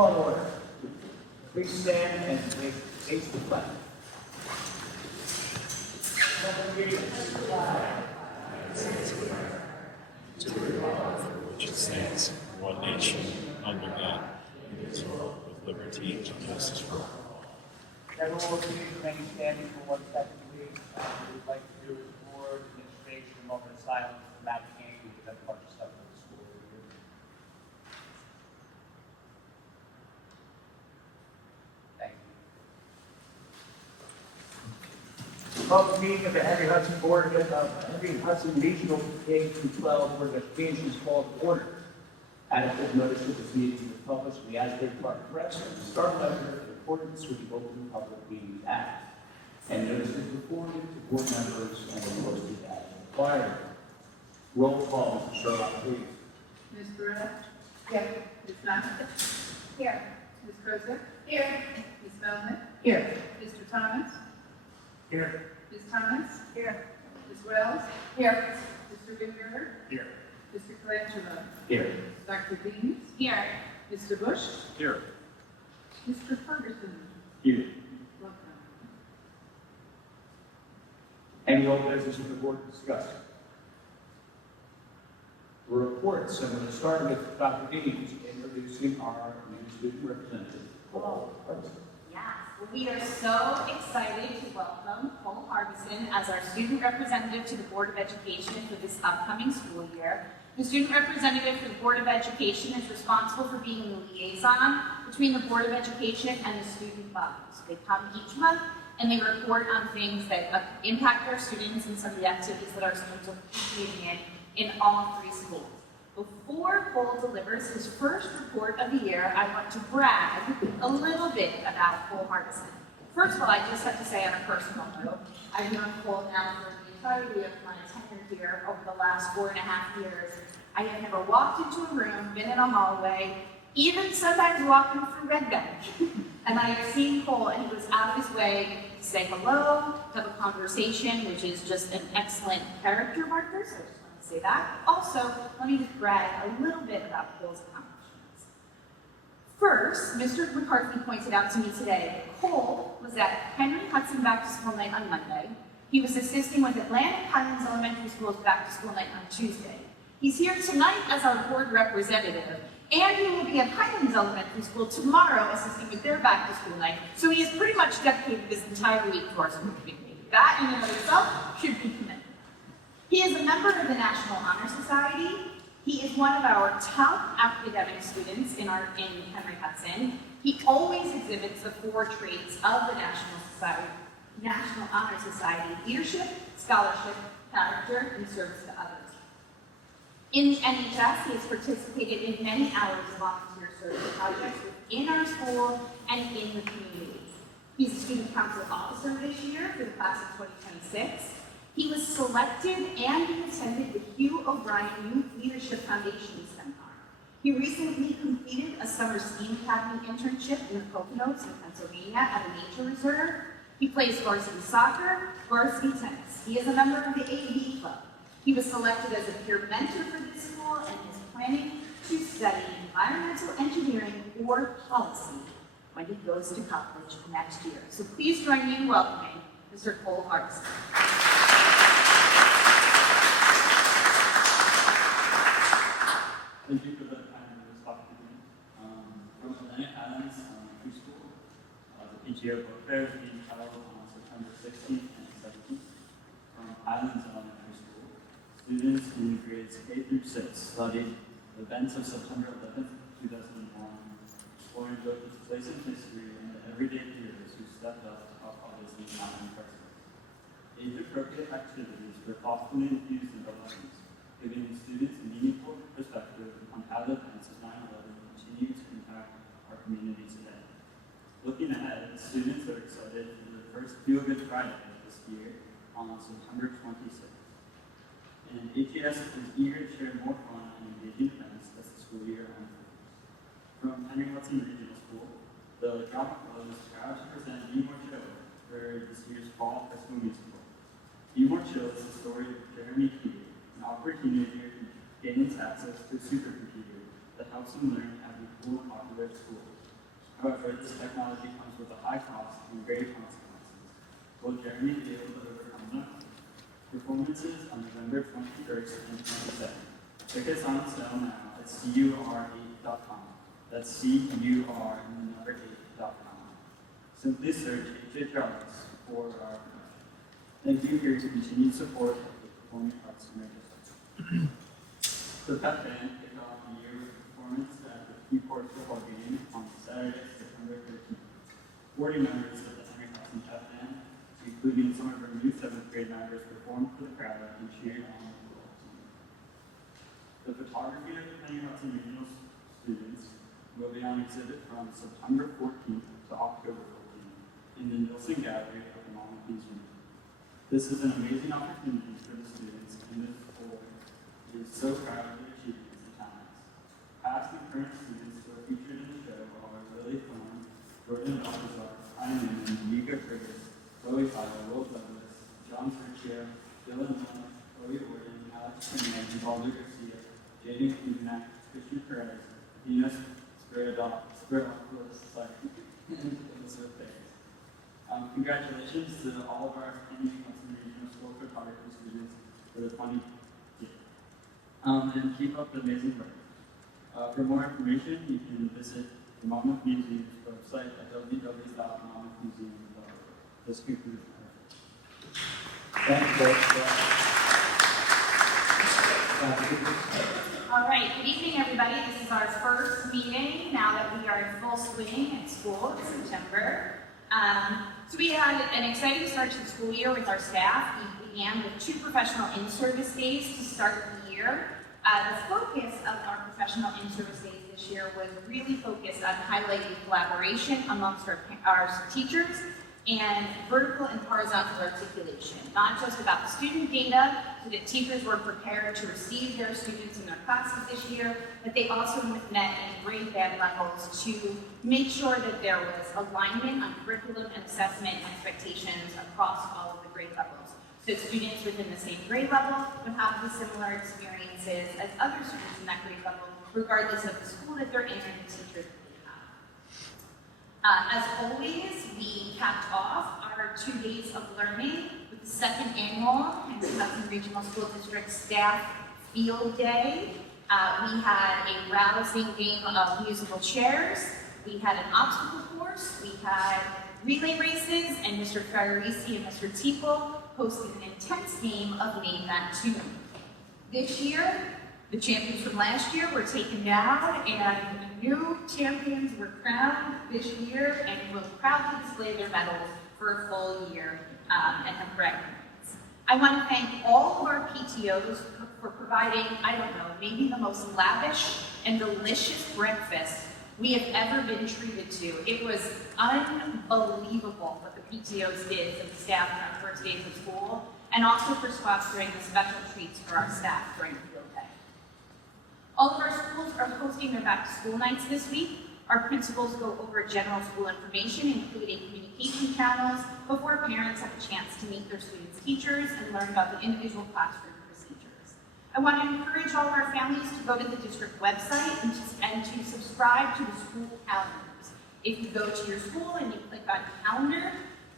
Call to order. Please stand and face the flag. To the republic for which it stands, one nation, under God, indivisible, with liberty and justice for all. Everyone will please remain standing for 1 second, please. We would like to do as a board administration, a moment of silence for Matt King, who's been a bunch of stuff for the school year. Thank you. Public meeting of the Henry Hudson Henry Hudson Regional K-12 Board of Education is called to order. Adequate notice of this meeting is published in the Asbury Park Press and the Star Ledger in accordance with the Open Public Meetings Act. And notice is reported to board members and posted as required. Roll call, Mr. Sherlock, please. Ms. Barrett? Here. Ms. Johnson? Here. Ms. Crosick? Here. Ms. Feldman? Here. Mr. Thomas? Here. Ms. Thomas? Here. Ms. Wells? Here. Mr. Wimberger? Here. Mr. Colangelo? Here. Dr. Dean? Here. Mr. Bush? Here. Mr. Ferguson? Here. Welcome. Any old business of the board to discuss? Reports, and we're going to start with Dr. Deans introducing our new student representative, Paul Hudson. Yes, well, we are so excited to welcome Cole Harbison as our student representative to the Board of Education for this upcoming school year. The student representative for the Board of Education is responsible for being the liaison between the Board of Education and the student body. So they come each month and they report on things that impact our students and some of the activities that our students are participating in all three schools. Before Cole delivers his first report of the year, I want to brag a little bit about Cole Harbison. First of all, I just have to say on a personal note, I've known Cole now for the entirety of my tenure here over the last 4.5 years. I have never walked into a room, been in a hallway, even sometimes walking through Red Bench, and I have seen Cole and he was out of his way to say hello, to have a conversation, which is just an excellent character marker, so I just want to say that. Also, let me just brag a little bit about Cole's accomplishments. First, Mr. McCarthy pointed out to me today that Cole was at Henry Hudson Back to School Night on Monday. He was assisting with Atlantic Highlands Elementary School's Back to School Night on Tuesday. He's here tonight as our board representative, and he will be at Highlands Elementary School tomorrow assisting with their Back to School Night. So he has pretty much dedicated this entire week to our school community. That in and of itself should be commended. He is a member of the National Honor Society. He is one of our top academic students in Henry Hudson. He always exhibits the 4 traits of the National Honor Society: leadership, scholarship, character, and service to others. In the NHS, he has participated in many hours of volunteer service projects within our school and in the community. He's a student council officer this year for the class of 2026. He was selected and he attended the Hugh O'Brien Youth Leadership Foundation seminar. He recently completed a summer STEAM Academy internship in the Poconos in Pennsylvania at a nature reserve. He plays varsity soccer, varsity tennis. He is a member of the AV club. He was selected as a peer mentor for this school and is planning to study environmental engineering or policy when he goes to college next year. So please join me in welcoming Mr. Cole Harbison. Thank you for the kind words, Dr. Dean. From Atlantic Highlands Elementary School, the PTO book fair is being held on September 16th and 17th. From Highlands Elementary School, students in grades K through 6 studied the events of September 11th, 2001, exploring Joseph's place in history and the everyday heroes who stepped up to help others in time and crisis. Age-appropriate activities were thoughtfully infused into lessons, giving students a meaningful perspective on how the events of 9/11 continue to impact our community today. Looking ahead, students are excited for their first Feel Good Friday this year on September 26th. And ATS is eager to share more fun and engaging events as the school year unfolds. From Henry Hudson Regional School, the Drama Club is proud to present Be More Chill for this year's Fall Festival Musical. Be More Chill is the story of Jeremy Peter, an awkward teenager who gains access to a supercomputer that helps him learn at a cool, popular school. However, this technology comes with a high cost and grave consequences. Will Jeremy be able to overcome them? Performances on November 21st and 22nd. Tickets on sale now at cur8.com. That's CUR and the number 8.com. Simply search HH Arts for our production. Thank you for your continued support of the Performing Arts America. The pep band kicked off the year with a performance at the Freeport football game on Saturday, September 13th. 40 members of the Henry Hudson pep band, including some of our new 7th grade members, performed for the crowd and cheered on the football team. The photography of the Henry Hudson Regional students will be on exhibit from September 14th to October 14th in the Nilsson Gallery of the Monmouth Museum. This is an amazing opportunity for the students, and this board is so proud of their achievements and talents. Past and current students who are featured in the show are Lily Thorne, Jordan Balthazar, Ryan Newman, Mika Curtis, Chloe Fowler, Will Douglas, John Sergio, Dylan Miller, Chloe Orton, Alex Fernandez, Baldur Garcia, Jaden Kunak, Christian Perez, Dina Spiridopoulos, and Elizabeth Bates. Congratulations to all of our Henry Hudson Regional School photography students for the 20 years. And keep up the amazing work. For more information, you can visit the Monmouth Museum's website at www.monmouthmuseum.org. This concludes my Thanks, Rick. All right, good evening, everybody. This is our first meeting now that we are in full swing at school in September. So we had an exciting start to the school year with our staff. We began with 2 professional in-service days to start the year. The focus of our professional in-service days this year was really focused on highlighting collaboration amongst our teachers and vertical and horizontal articulation, not just about the student data, so that teachers were prepared to receive their students in their classes this year, but they also met in grade band levels to make sure that there was alignment on curriculum and assessment expectations across all of the grade levels. So students within the same grade level would have the similar experiences as other students in that grade level, regardless of the school that they're in or the teacher that they have. As always, we capped off our 2 days of learning with the 2nd annual Henry Hudson Regional School District Staff Field Day. We had a rousing game of musical chairs. We had an obstacle course. We had relay races, and Mr. Ferrarisi and Mr. Teeple hosted an intense game of Name That Tune. This year, the champions from last year were taken down, and new champions were crowned this year and will proudly display their medals for a full year and have recognitions. I want to thank all of our PTOs for providing, I don't know, maybe the most lavish and delicious breakfast we have ever been treated to. It was unbelievable what the PTOs did for the staff on our first days of school, and also for sponsoring the special treats for our staff during the field day. All of our schools are hosting their back-to-school nights this week. Our principals go over general school information, including communication channels, before parents have a chance to meet their students' teachers and learn about the individual classroom procedures. I want to encourage all of our families to go to the district website and to subscribe to the school calendars. If you go to your school and you click on calendar,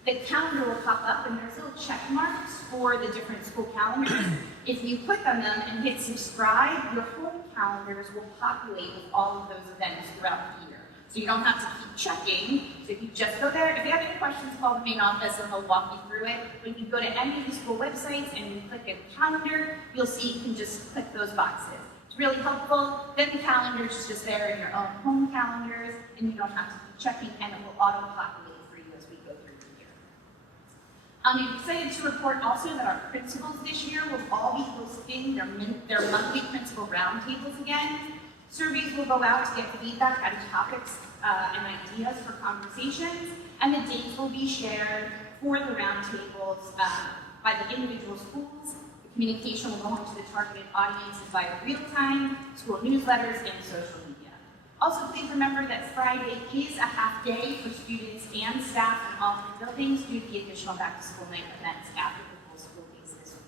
the calendar will pop up and there's little check marks for the different school calendars. If you click on them and hit subscribe, your home calendars will populate with all of those events throughout the year. So you don't have to keep checking. So if you just go there, if you have any questions, call the main office and they'll walk you through it. But if you go to any of the school websites and you click a calendar, you'll see you can just click those boxes. It's really helpful. Then the calendar is just there in your own home calendars, and you don't have to keep checking, and it will auto-populate for you as we go through the year. I'm excited to report also that our principals this year will all be hosting their monthly principal roundtables again. Surveys will go out to get feedback on topics and ideas for conversations, and the dates will be shared for the roundtables by the individual schools. The communication will go into the targeted audiences via real-time, school newsletters, and social media. Also, please remember that Friday is a half day for students and staff in all 3 buildings due to the additional back-to-school night events after the full school days this week.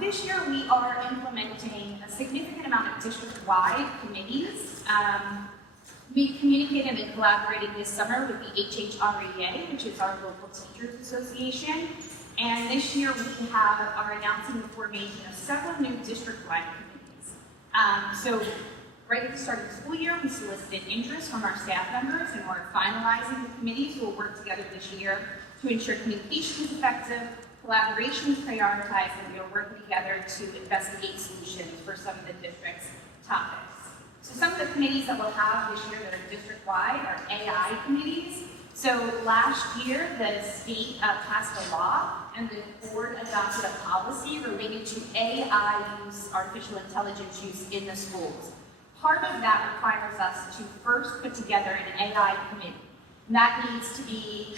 This year, we are implementing a significant amount of district-wide committees. We communicated and collaborated this summer with the HHREA, which is our local teachers association. And this year we are announcing the formation of several new district-wide committees. So right at the start of the school year, we solicited interest from our staff members, and we're finalizing the committees who will work together this year to ensure communication is effective, collaboration is prioritized, and we are working together to investigate solutions for some of the district's topics. So some of the committees that we'll have this year that are district-wide are AI committees. So last year, the state passed a law and the board adopted a policy related to AI use, artificial intelligence use in the schools. Part of that requires us to first put together an AI committee. And that needs to be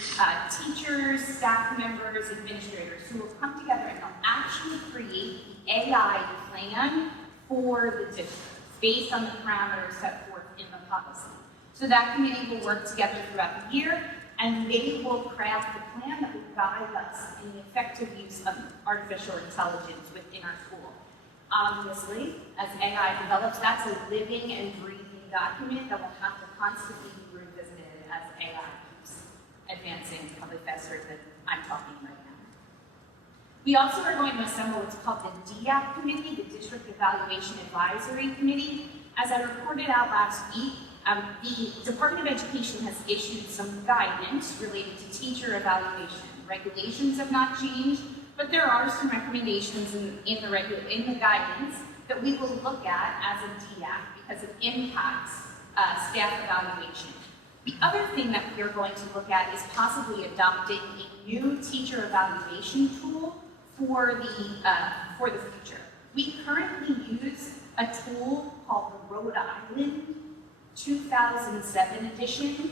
teachers, staff members, administrators who will come together and they'll actually create the AI plan for the district based on the parameters set forth in the policy. So that committee will work together throughout the year, and they will craft the plan that will guide us in the effective use of artificial intelligence within our school. Obviously, as AI develops, that's a living and breathing document that will have to constantly be revisited as AI keeps advancing probably faster than I'm talking right now. We also are going to assemble what's called the DEAC Committee, the District Evaluation Advisory Committee. As I reported out last week, the Department of Education has issued some guidance related to teacher evaluation. Regulations have not changed, but there are some recommendations in the guidance that we will look at as a DEAC because it impacts staff evaluation. The other thing that we are going to look at is possibly adopting a new teacher evaluation tool for the future. We currently use a tool called the Rhode Island 2007 edition.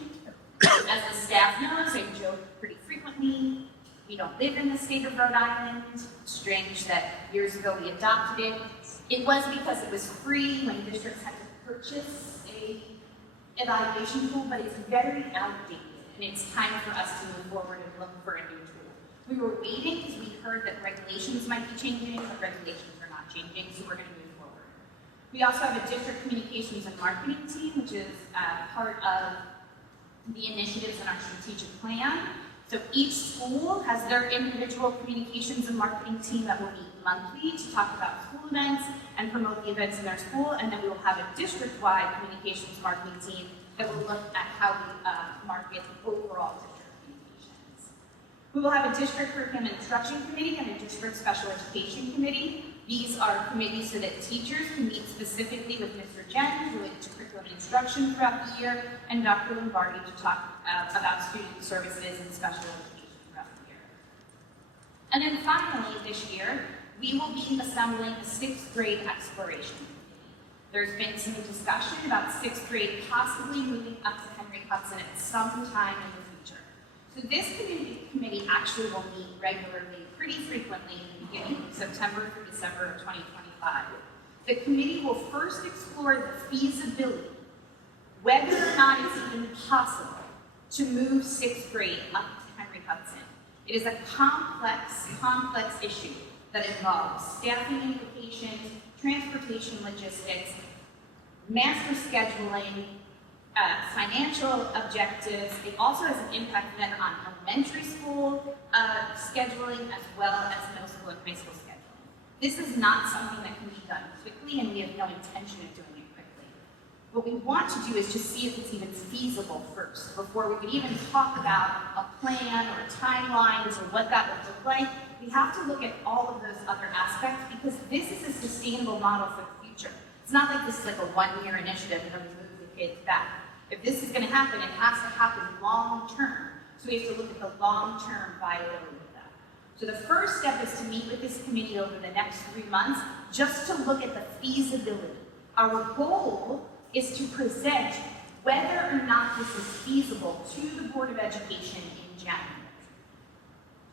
As the staff knows, I joke pretty frequently, we don't live in the state of Rhode Island. It's strange that years ago we adopted it. It was because it was free when districts had to purchase a evaluation tool, but it's very outdated, and it's time for us to move forward and look for a new tool. We were waiting because we heard that regulations might be changing, but regulations are not changing, so we're going to move forward. We also have a district communications and marketing team, which is part of the initiatives in our strategic plan. So each school has their individual communications and marketing team that will meet monthly to talk about school events and promote the events in their school, and then we will have a district-wide communications marketing team that will look at how we market overall district communications. We will have a district curriculum and instruction committee and a district special education committee. These are committees so that teachers can meet specifically with Mr. Jen related to curriculum and instruction throughout the year, and Dr. Lombardi to talk about student services and special education throughout the year. And then finally, this year, we will be assembling a 6th grade exploration committee. There's been some discussion about 6th grade possibly moving up to Henry Hudson at some time in the future. So this committee actually will meet regularly, pretty frequently, in the beginning of September through December of 2025. The committee will first explore the feasibility, whether or not it's even possible to move 6th grade up to Henry Hudson. It is a complex issue that involves staffing implications, transportation logistics, master scheduling, financial objectives. It also has an impact then on elementary school scheduling as well as middle school and high school scheduling. This is not something that can be done quickly, and we have no intention of doing it quickly. What we want to do is just see if it's even feasible first, before we could even talk about a plan or timelines or what that would look like. We have to look at all of those other aspects because this is a sustainable model for the future. It's not like this is like a one-year initiative and then we move the kids back. If this is going to happen, it has to happen long-term. So we have to look at the long-term viability of that. So the first step is to meet with this committee over the next 3 months just to look at the feasibility. Our goal is to present whether or not this is feasible to the Board of Education in January.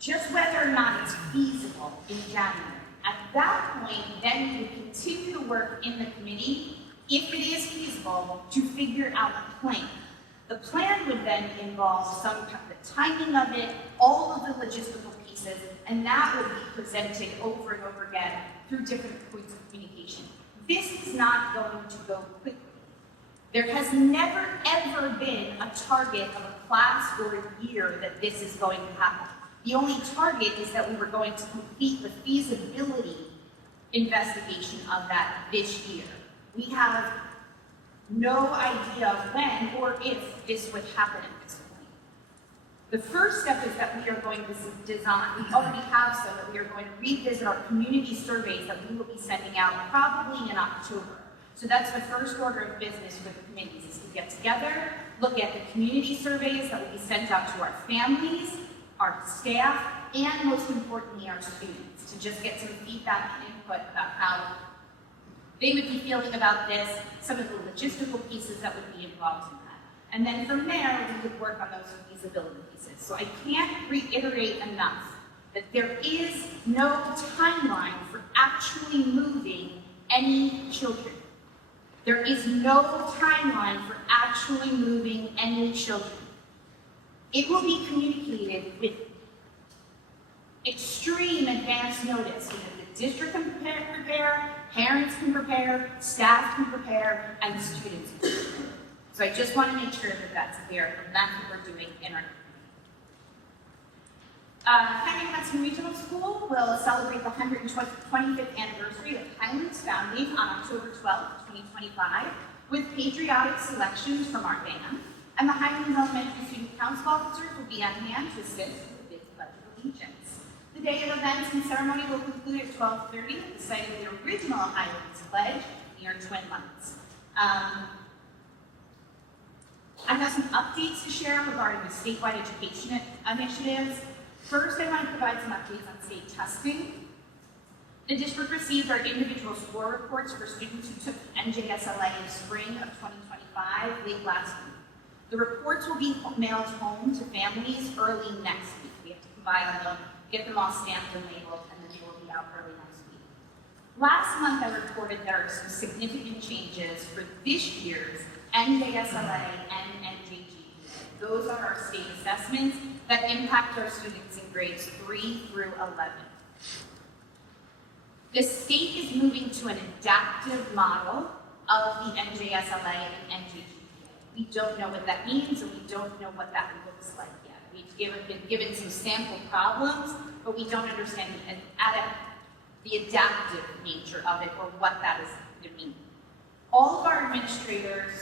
Just whether or not it's feasible in January. At that point, then we would continue the work in the committee, if it is feasible, to figure out a plan. The plan would then involve the timing of it, all of the logistical pieces, and that would be presented over and over again through different points of communication. This is not going to go quickly. There has never, ever been a target of a class or a year that this is going to happen. The only target is that we were going to complete the feasibility investigation of that this year. We have no idea when or if this would happen at this point. The first step is that we are going to design, we already have some, that we are going to revisit our community surveys that we will be sending out probably in October. So that's the first order of business for the committees, is to get together, look at the community surveys that will be sent out to our families, our staff, and most importantly, our students, to just get some feedback and input about how they would be feeling about this, some of the logistical pieces that would be involved in that. And then from there, we would work on those feasibility pieces. So I can't reiterate enough that there is no timeline for actually moving any children. There is no timeline for actually moving any children. It will be communicated with extreme advance notice so that the district can prepare, parents can prepare, staff can prepare, and students can prepare. So I just want to make sure that that's clear, and that's what we're doing in our Henry Hudson Regional School will celebrate the 125th anniversary of Highlands founding on October 12th, 2025, with patriotic selections from our band, and the Highlands Elementary Student Council officers will be on hand to assist with the Pledge of Allegiance. The day of events and ceremony will conclude at 12:30 at the site of the original Highlands Pledge near Twin Lights. I have some updates to share regarding the statewide education initiatives. First, I want to provide some updates on state testing. The district received our individual score reports for students who took NJSLA in spring of 2025 late last week. The reports will be mailed home to families early next week. We have to compile them, get them all stamped and labeled, and then they will be out early next week. Last month, I reported there are some significant changes for this year's NJSLA and NJGPA. Those are our state assessments that impact our students in grades 3 through 11. The state is moving to an adaptive model of the NJSLA and NJGPA. We don't know what that means, and we don't know what that looks like yet. We've been given some sample problems, but we don't understand the adaptive nature of it or what that is going to mean. All of our administrators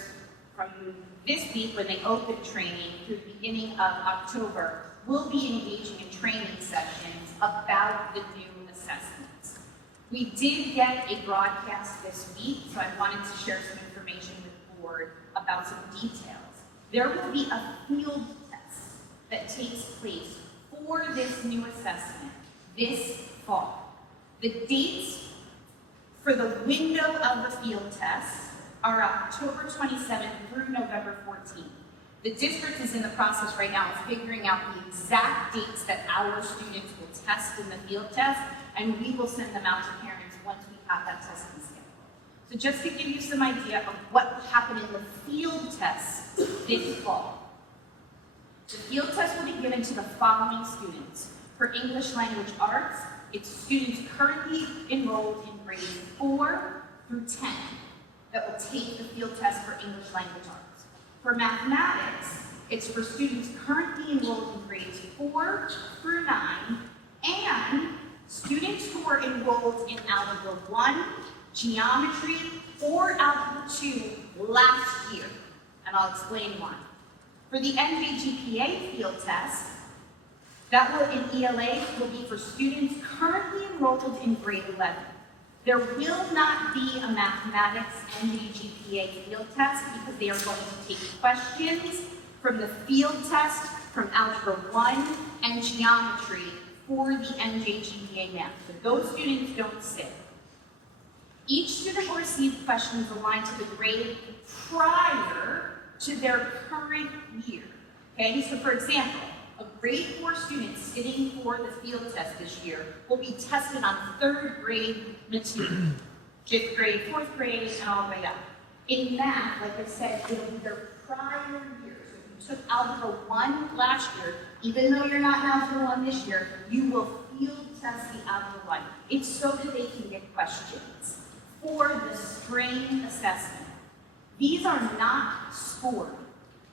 from this week, when they open training through the beginning of October, will be engaging in training sessions about the new assessments. We did get a broadcast this week, so I wanted to share some information with the board about some details. There will be a field test that takes place for this new assessment this fall. The dates for the window of the field test are October 27th through November 14th. The district is in the process right now of figuring out the exact dates that our students will test in the field test, and we will send them out to parents once we have that testing schedule. So just to give you some idea of what will happen in the field tests this fall. The field test will be given to the following students. For English Language Arts, it's students currently enrolled in grades 4 through 10 that will take the field test for English Language Arts. For mathematics, it's for students currently enrolled in grades 4 through 9 and students who were enrolled in Algebra 1, Geometry, or Algebra 2 last year, and I'll explain why. For the NJGPA field test, that will in ELA will be for students currently enrolled in grade 11. There will not be a mathematics NJGPA field test because they are going to take questions from the field test from Algebra 1 and Geometry for the NJGPA math. So those students don't sit. Each student will receive questions aligned to the grade prior to their current year. Okay, so for example, a grade 4 student sitting for the field test this year will be tested on 3rd grade material, 5th grade, 4th grade, and all the way up. In math, like I said, it'll be their prior year. So if you took Algebra 1 last year, even though you're not in Algebra 1 this year, you will field test the Algebra 1. It's so that they can get questions for the spring assessment. These are not scored.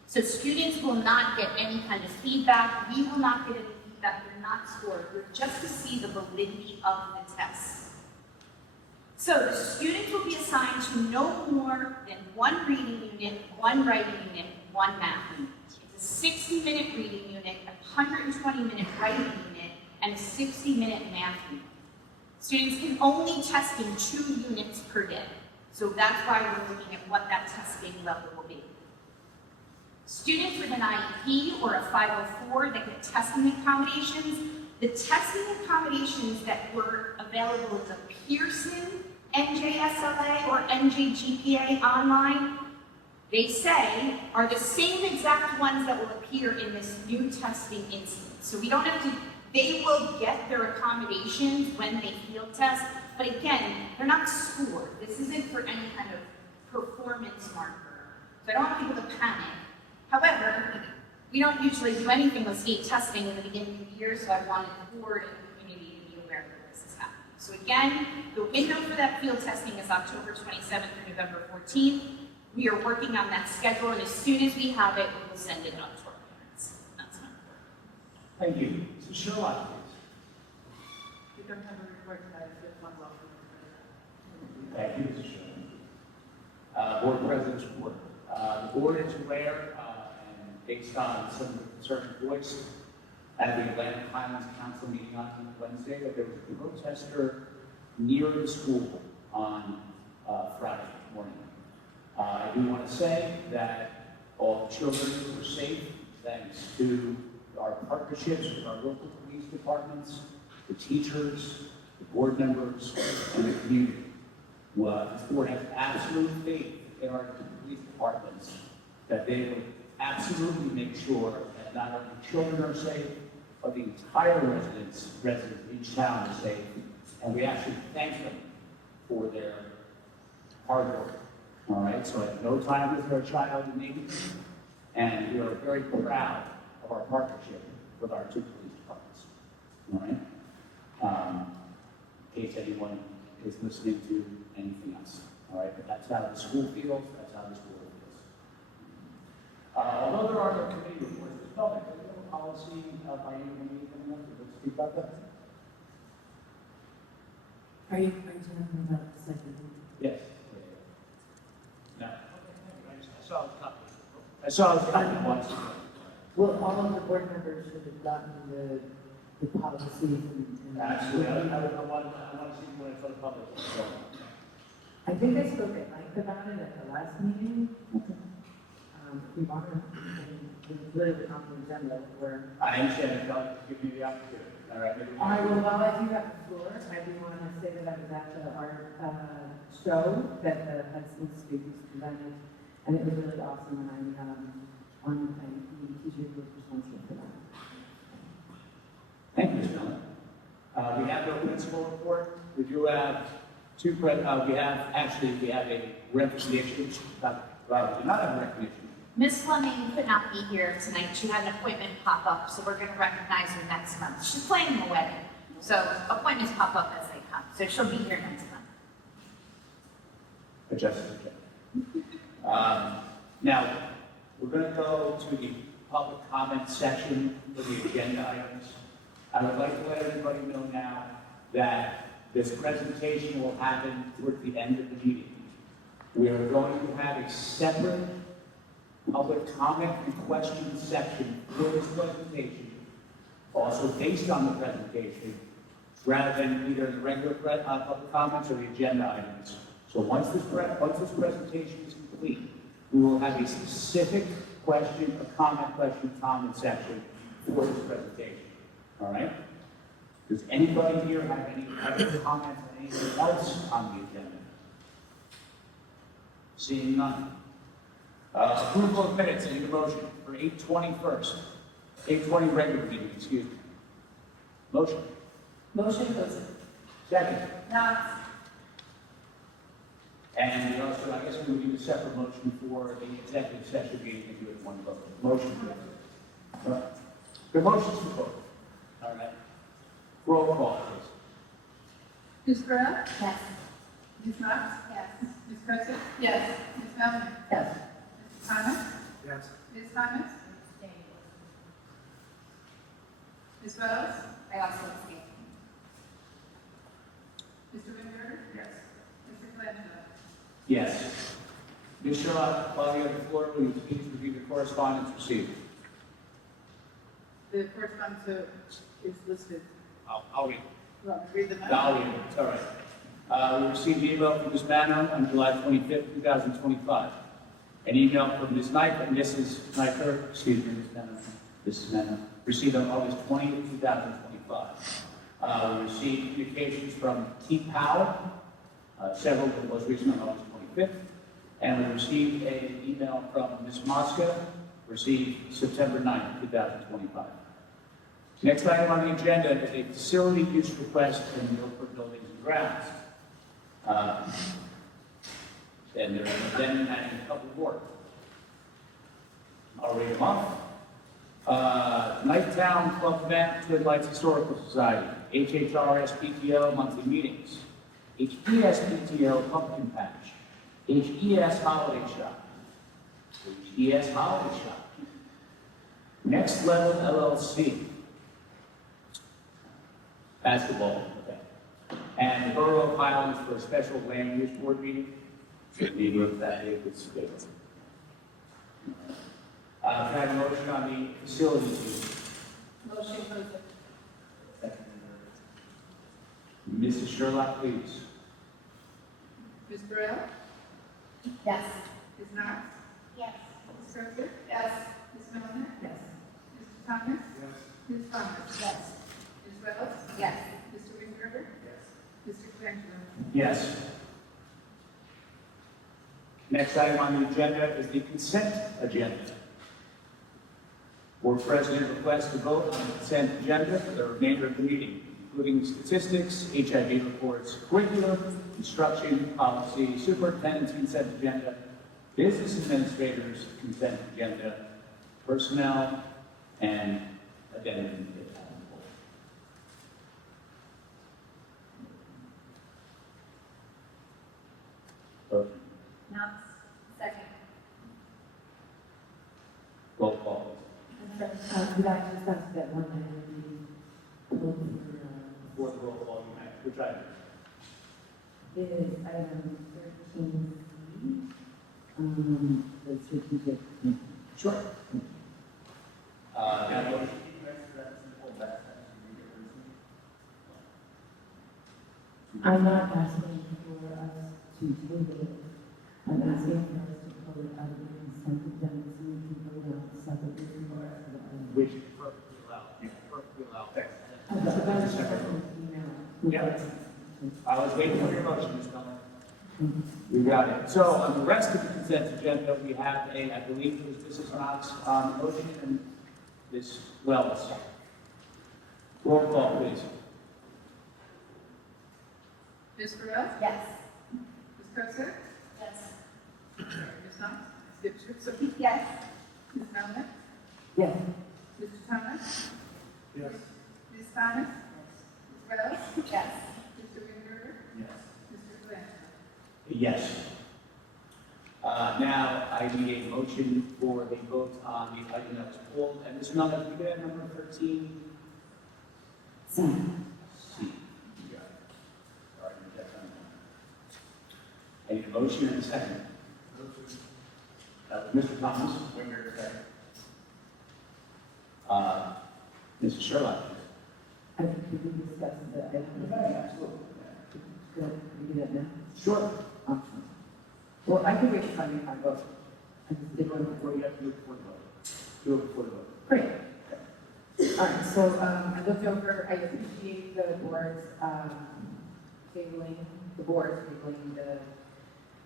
So students will not get any kind of feedback. We will not get any feedback. They're not scored. They're just to see the validity of the test. So the students will be assigned to no more than one reading unit, one writing unit, one math unit. It's a 60-minute reading unit, a 120-minute writing unit, and a 60-minute math unit. Students can only test in 2 units per day. So that's why we're looking at what that testing level will be. Students with an IEP or a 504 that get testing accommodations, the testing accommodations that were available in the Pearson NJSLA or NJGPA online, they say are the same exact ones that will appear in this new testing instance. So we don't have to, they will get their accommodations when they field test, but again, they're not scored. This isn't for any kind of performance marker. So I don't want people to panic. However, we don't usually do anything with state testing in the beginning of the year, so I wanted the board and the community to be aware that this is happening. So again, the window for that field testing is October 27th through November 14th. We are working on that schedule, and as soon as we have it, we will send it out to our parents. That's my report. Thank you. Mrs. Sherlock, please. We don't have a report tonight, so it's one welcome. Thank you, Mrs. Sherlock. Board President's report. The board is aware, and based on some of the concerns voiced at the Atlantic Highlands Council meeting on Wednesday, that there was a protester near the school on Friday morning. I do want to say that all children were safe thanks to our partnerships with our local police departments, the teachers, the board members, and the community. This board has absolute faith in our police departments that they will absolutely make sure that not only children are safe, but the entire residents of each town are safe. And we actually thank them for their hard work. All right, so at no time was there a child in need, and we are very proud of our partnership with our 2 police departments. All right, in case anyone is listening to anything else. All right, but that's how the school feels. That's how the school feels. Although there are no committee reports, there's public policy by any committee coming up to speak about that. Are you talking about the second? Yes. No. I saw it coming once. Well, all of the board members should have gotten the policies and. Absolutely. I want to see when it's on the public. So, I think I spoke at length about it at the last meeting. If you want to, it's literally on the agenda where. I understand it. I'll give you the opportunity. All right. All right, well, while I do have the floor, I do want to say that I was at the art show that the Hudson students presented, and it was really awesome, and I want to thank the teachers who were responsible for that. Thank you, Ms. Miller. We have no principal report. We do have we have a recognition. We do not have a recognition. Miss Fleming could not be here tonight. She had an appointment pop up, so we're going to recognize her next month. She's planning a wedding, so appointments pop up as they come. So she'll be here next month. Adjusted. Now, we're going to go to the public comment section for the agenda items. I would like to let everybody know now that this presentation will happen toward the end of the meeting. We are going to have a separate public comment and question section for this presentation, also based on the presentation, rather than either the regular public comments or the agenda items. So once this presentation is complete, we will have a specific question section for this presentation. All right? Does anybody here have any other comments on anything else on the agenda? Seeing none. Approval of minutes, I need a motion for 8/20 regular meeting, excuse me. Motion. Motion goes. Second. Knox. And we also, I guess we would need a separate motion for the executive session meeting and do it in one vote. Motion, please. All right. Good motions for both. All right. Roll call, please. Ms. Grant? Yes. Ms. Knox? Yes. Ms. Joseph? Yes. Ms. Melvin? Yes. Mr. Thomas? Yes. Ms. Thomas? Ms. Wells? I also abstain. Mr. Winter? Yes. Mr. Colangelo? Yes. Ms. Sherlock, while you're on the floor, will you please review the correspondence received? The correspondence is listed. I'll read it. You want me to read them out? No, I'll read it. It's all right. We received an email from Ms. Mano on July 25th, 2025. An email from Ms. Knight and Mrs. Knighter, excuse me, Ms. Mano, Mrs. Mano, received on August 20th, 2025. We received communications from T. Powell, several, but most recent on August 25th. And we received an email from Ms. Mosca, received September 9th, 2025. Next item on the agenda is a facility use request in the Milford Buildings and Grounds. And there's an addendum adding a couple more. I'll read them off. Nighttown Club event, Twin Lights Historical Society, HHRS PTO monthly meetings, HES PTO pumpkin patch, HES holiday shop, HES holiday shop, Next Level LLC, basketball, okay, and the Borough of Highlands for a special land use board meeting. Meeting with that day was good. Can I have a motion on the facilities use? Motion Joseph. Second. Mrs. Sherlock, please. Ms. Burrell? Yes. Ms. Knox? Yes. Ms. Joseph? Yes. Ms. Melvin? Yes. Mr. Thomas? Yes. Ms. Thomas? Yes. Ms. Wells? Yes. Mr. Winter? Yes. Mr. Colangelo? Yes. Next item on the agenda is the consent agenda. Board President requests to vote on the consent agenda for the remainder of the meeting, including statistics, HIV reports, curriculum, instruction, policy, superintendent's consent agenda, business administrators consent agenda, personnel, and addendum. Vote. Knox. Second. Roll call. Could I just ask that one item be pulled For the roll call, you may, which item? is item 13C, the strategic. Sure. Now, motion. I'm not asking for us to table it. I'm asking for us to pull it out of the consent agenda so we can vote on it separately from the rest of the items. Which is perfectly allowed. Perfectly allowed. That's about the second email. Yeah. I was waiting for your motion, Ms. Miller. You got it. So on the rest of the consent agenda, we have I believe it was Mrs. Knox on the motion and Ms. Wells. Roll call, please. Ms. Burrell? Yes. Ms. Joseph? Yes. Ms. Knox? Ms. Joseph? Yes. Ms. Melvin? Yes. Mr. Thomas? Yes. Ms. Thomas? Ms. Wells? Yes. Mr. Winter? Yes. Mr. Colangelo? Yes. Now, I need a motion for the vote on the item that was pulled. And Ms. Miller, you got number 13? So, C. You got it. All right, you got that. I need a motion and a second. Mr. Thomas? Winger, second. Mrs. Sherlock? I think we discussed the item. Absolutely. Good, we do that now? Sure. Awesome. Well, I could wait for my vote. I just did one Before before. you have to do it before the vote. Do it before the vote. Great. All right, so I looked over, I appreciate the board's tabling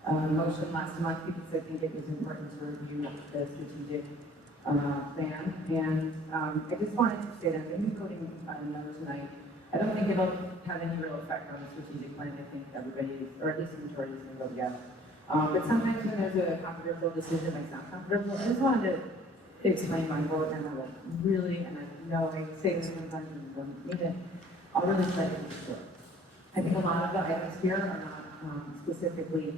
the motion last month because I think it was important to review the strategic plan. And I just wanted to say that I'm going to be voting no tonight. I don't think it'll have any real effect on the strategic plan. I think everybody, or at least the majority, is going to vote yes. But sometimes when there's a controversial decision, like not controversial, I just wanted to explain my vote, and I'm like, really, and I know I say this sometimes and don't mean it, I'll really try to be sure. I think a lot of the items here are not specifically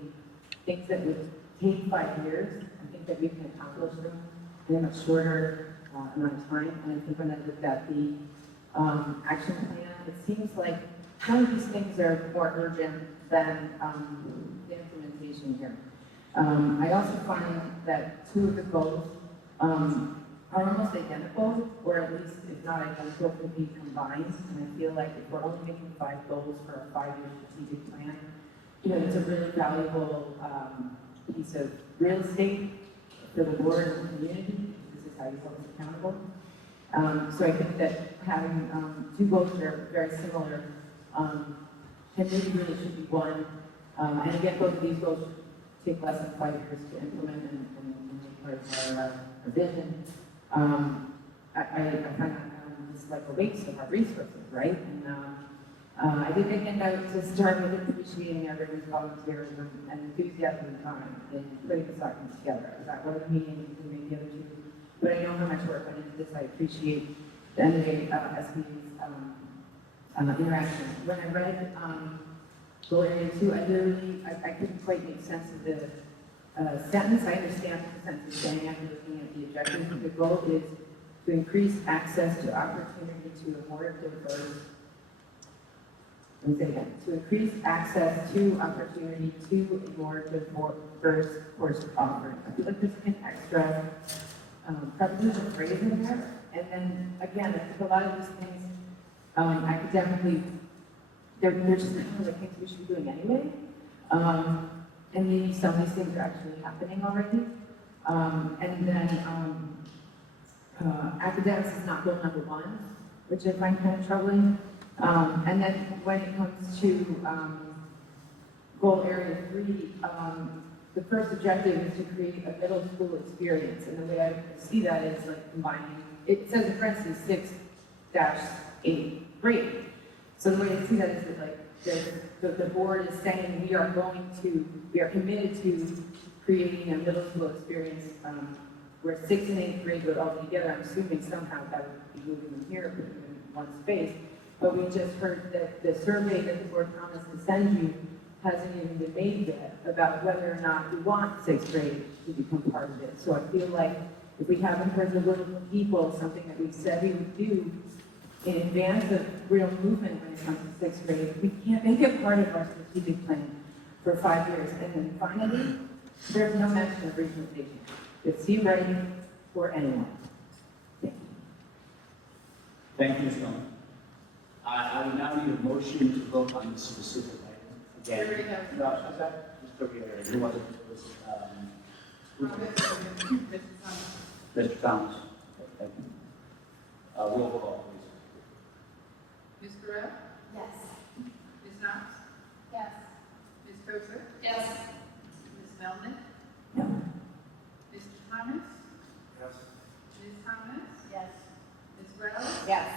things that would take 5 years, I think that we can accomplish them in a much shorter amount of time. And I think when I looked at the action plan, it seems like some of these things are more urgent than the implementation here. I also find that 2 of the goals are almost identical, or at least if not identical, could be combined. And I feel like if we're only making 5 goals for a 5-year strategic plan, you know, it's a really valuable piece of real estate for the board and the community. This is how you hold us accountable. So I think that having 2 goals that are very similar and maybe really should be one. And again, both of these goals take less than 5 years to implement and make part of our vision. I find that it's like a waste of our resources, right? And I did make a note to start with appreciating everyone's volunteerism and enthusiasm and time in putting this document together. That one of the meetings and maybe the other 2, but I know how much work went into this. I appreciate the NASB's interaction. When I read goal area 2, I couldn't quite make sense of the sentence. I understand what the sentence is saying after looking at the objective. The goal is to increase access to opportunity to a more diverse. Let me say it again. To increase access to opportunity to a more diverse course offering. I feel like there's an extra preposition phrase in there. And then again, I think a lot of these things academically, they're just kind of like things we should be doing anyway. And maybe some of these things are actually happening already. And then academics is not goal number 1, which I find kind of troubling. And then when it comes to goal area 3, the first objective is to create a middle school experience. And the way I see that is like combining, it says in parentheses 6-8 grade. So the way I see that is that like the board is saying we are committed to creating a middle school experience where 6th and 8th grade go all together. I'm assuming somehow that would be moving them here, putting them in one space. But we just heard that the survey that the board promised to send you hasn't even been made yet about whether or not we want 6th grade to become part of it. So I feel like if we haven't heard the will of the people, something that we said we would do in advance of real movement when it comes to 6th grade, we can't make it part of our strategic plan for 5 years. And then finally, there's no mention of regionalization. It's you ready for anyone. Thank you. Thank you, Ms. Miller. I would now need a motion to vote on this specific item. We already have. No, is that Mr. Rivera? Who was it? Mr. Thomas. Okay, thank you. Roll call, please. Ms. Burrell? Yes. Ms. Knox? Yes. Ms. Koser? Yes. Ms. Melnick? No. Mr. Thomas? Yes. Ms. Thomas? Yes. Ms. Wells? Yes.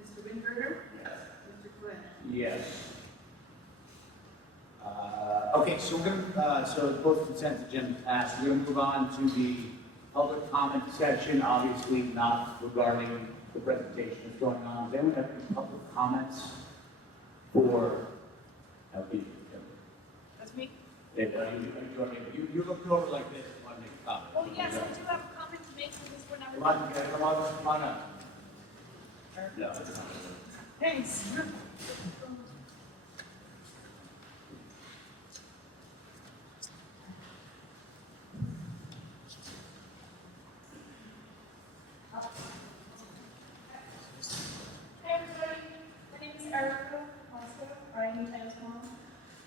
Mr. Winberger? Yes. Mr. Flynn? Yes. Okay, so we're gonna, so both consent agenda passed. We're gonna move on to the public comment section, obviously not regarding the presentation that's going on. Does anyone have any public comments for LP? That's me. You looked over like this, want to make a comment. Oh, yes, I do have a comment to make for this board Come member. on, come on up. No, it's not. Thanks. Hey everybody, my name is Erica Costa. I'm Pam's mom.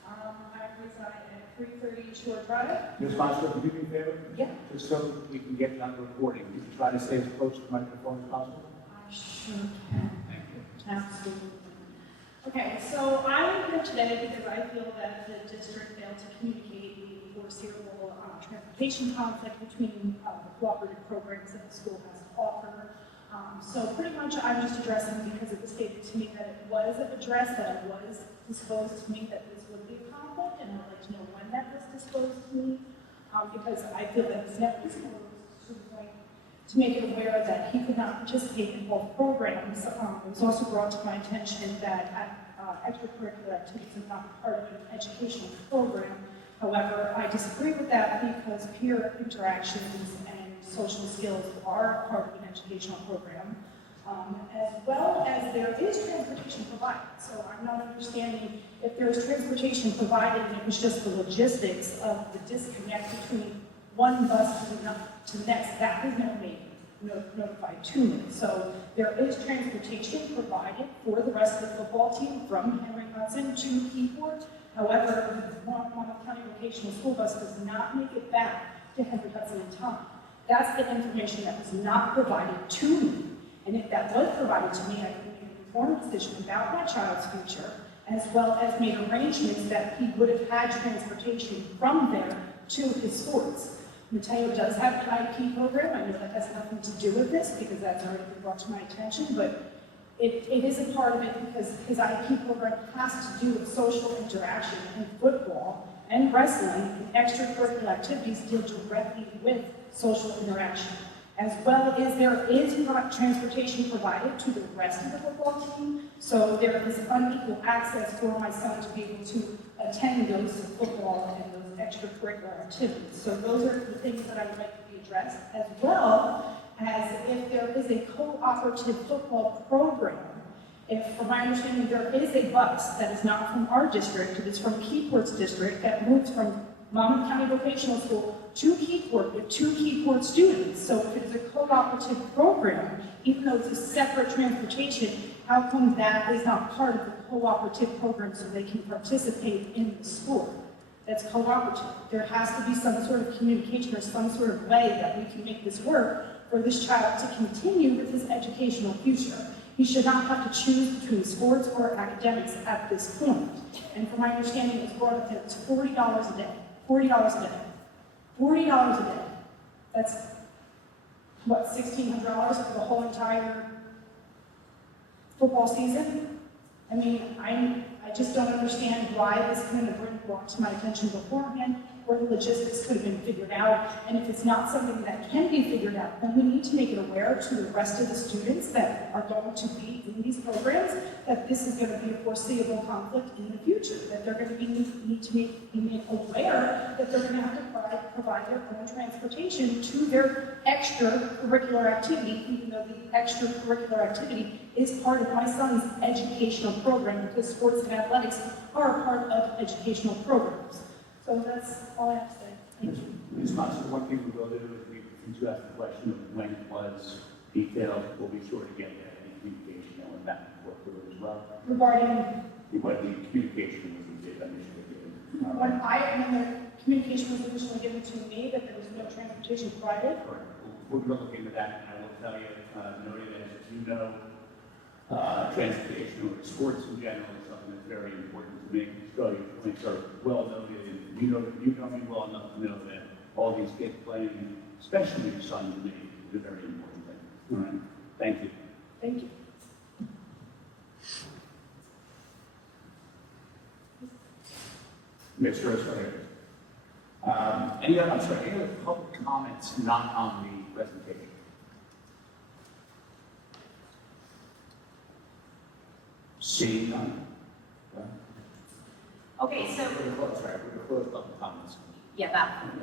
I reside at 330 Shore Drive. Ms. Foster, could you do me a favor? Yeah. Just so we can get it on the recording, you can try to stay as close to the microphone as possible. I sure can. Thank you. Absolutely. Okay, so I'm here today because I feel that the district failed to communicate the foreseeable transportation conflict between the cooperative programs that the school has to offer. So pretty much I'm just addressing because it was stated to me that it was addressed, that it was disclosed to me that this would be a conflict, and I'd like to know when that was disclosed to me, because I feel that it's never disclosed to the point to make it aware that he could not participate in both programs. It was also brought to my attention that extracurricular activities are not part of an educational program. However, I disagree with that because peer interactions and social skills are part of an educational program, as well as there is transportation provided. So I'm not understanding if there's transportation provided and it was just the logistics of the disconnect between one bus to the next, that was never made notified to me. So there is transportation provided for the rest of the football team from Henry Hudson to Keyport. However, the Monmouth County Vocational School Bus does not make it back to Henry Hudson in time. That's the information that was not provided to me. And if that was provided to me, I could make an informed decision about my child's future, as well as made arrangements that he would have had transportation from there to his sports. Mateo does have an IP program. I know that has nothing to do with this because that's already been brought to my attention, but it is a part of it because his IP program has to do with social interaction, and football and wrestling and extracurricular activities deal directly with social interaction. As well as there is transportation provided to the rest of the football team, so there is unequal access for my son to be able to attend those football and those extracurricular activities. So those are the things that I would like to be addressed, as well as if there is a cooperative football program. If, from my understanding, there is a bus that is not from our district, it is from Keyport's district, that moves from Monmouth County Vocational School to Keyport with 2 Keyport students. So if it is a cooperative program, even though it's a separate transportation, how come that is not part of the cooperative program so they can participate in the sport? That's cooperative. There has to be some sort of communication or some sort of way that we can make this work for this child to continue with his educational future. He should not have to choose between sports or academics at this point. And from my understanding, it was brought up that it's $40 a day. $40 a day. $40 a day. That's, what, $1,600 for the whole entire football season? I mean, I just don't understand why this couldn't have been brought to my attention beforehand, or the logistics could have been figured out. And if it's not something that can be figured out, then we need to make it aware to the rest of the students that are going to be in these programs that this is going to be a foreseeable conflict in the future, that they're going to need to be made aware that they're going to have to provide their own transportation to their extracurricular activity, even though the extracurricular activity is part of my son's educational program, because sports and athletics are a part of educational programs. So that's all I have to say. Thank you. Ms. Hudson, one thing we will do is we, since you asked the question of when it was detailed, we'll be sure to get that in communication and back and forth with it as well. Regarding What the communication was initially given. when the communication was initially given to me that there was no transportation provided. Correct. We're going to look into that, and I will tell you, noting that as you know, transportation or sports in general is something that's very important to me. So your points are well noted, and you know me well enough to know that all these kids playing, especially your son to me, is a very important thing. All right. Thank you. Thank you. Mr. O'Shea. Any other public comments not on the presentation? Seeing none. Okay, so, We're going to close public comments. yeah, that one.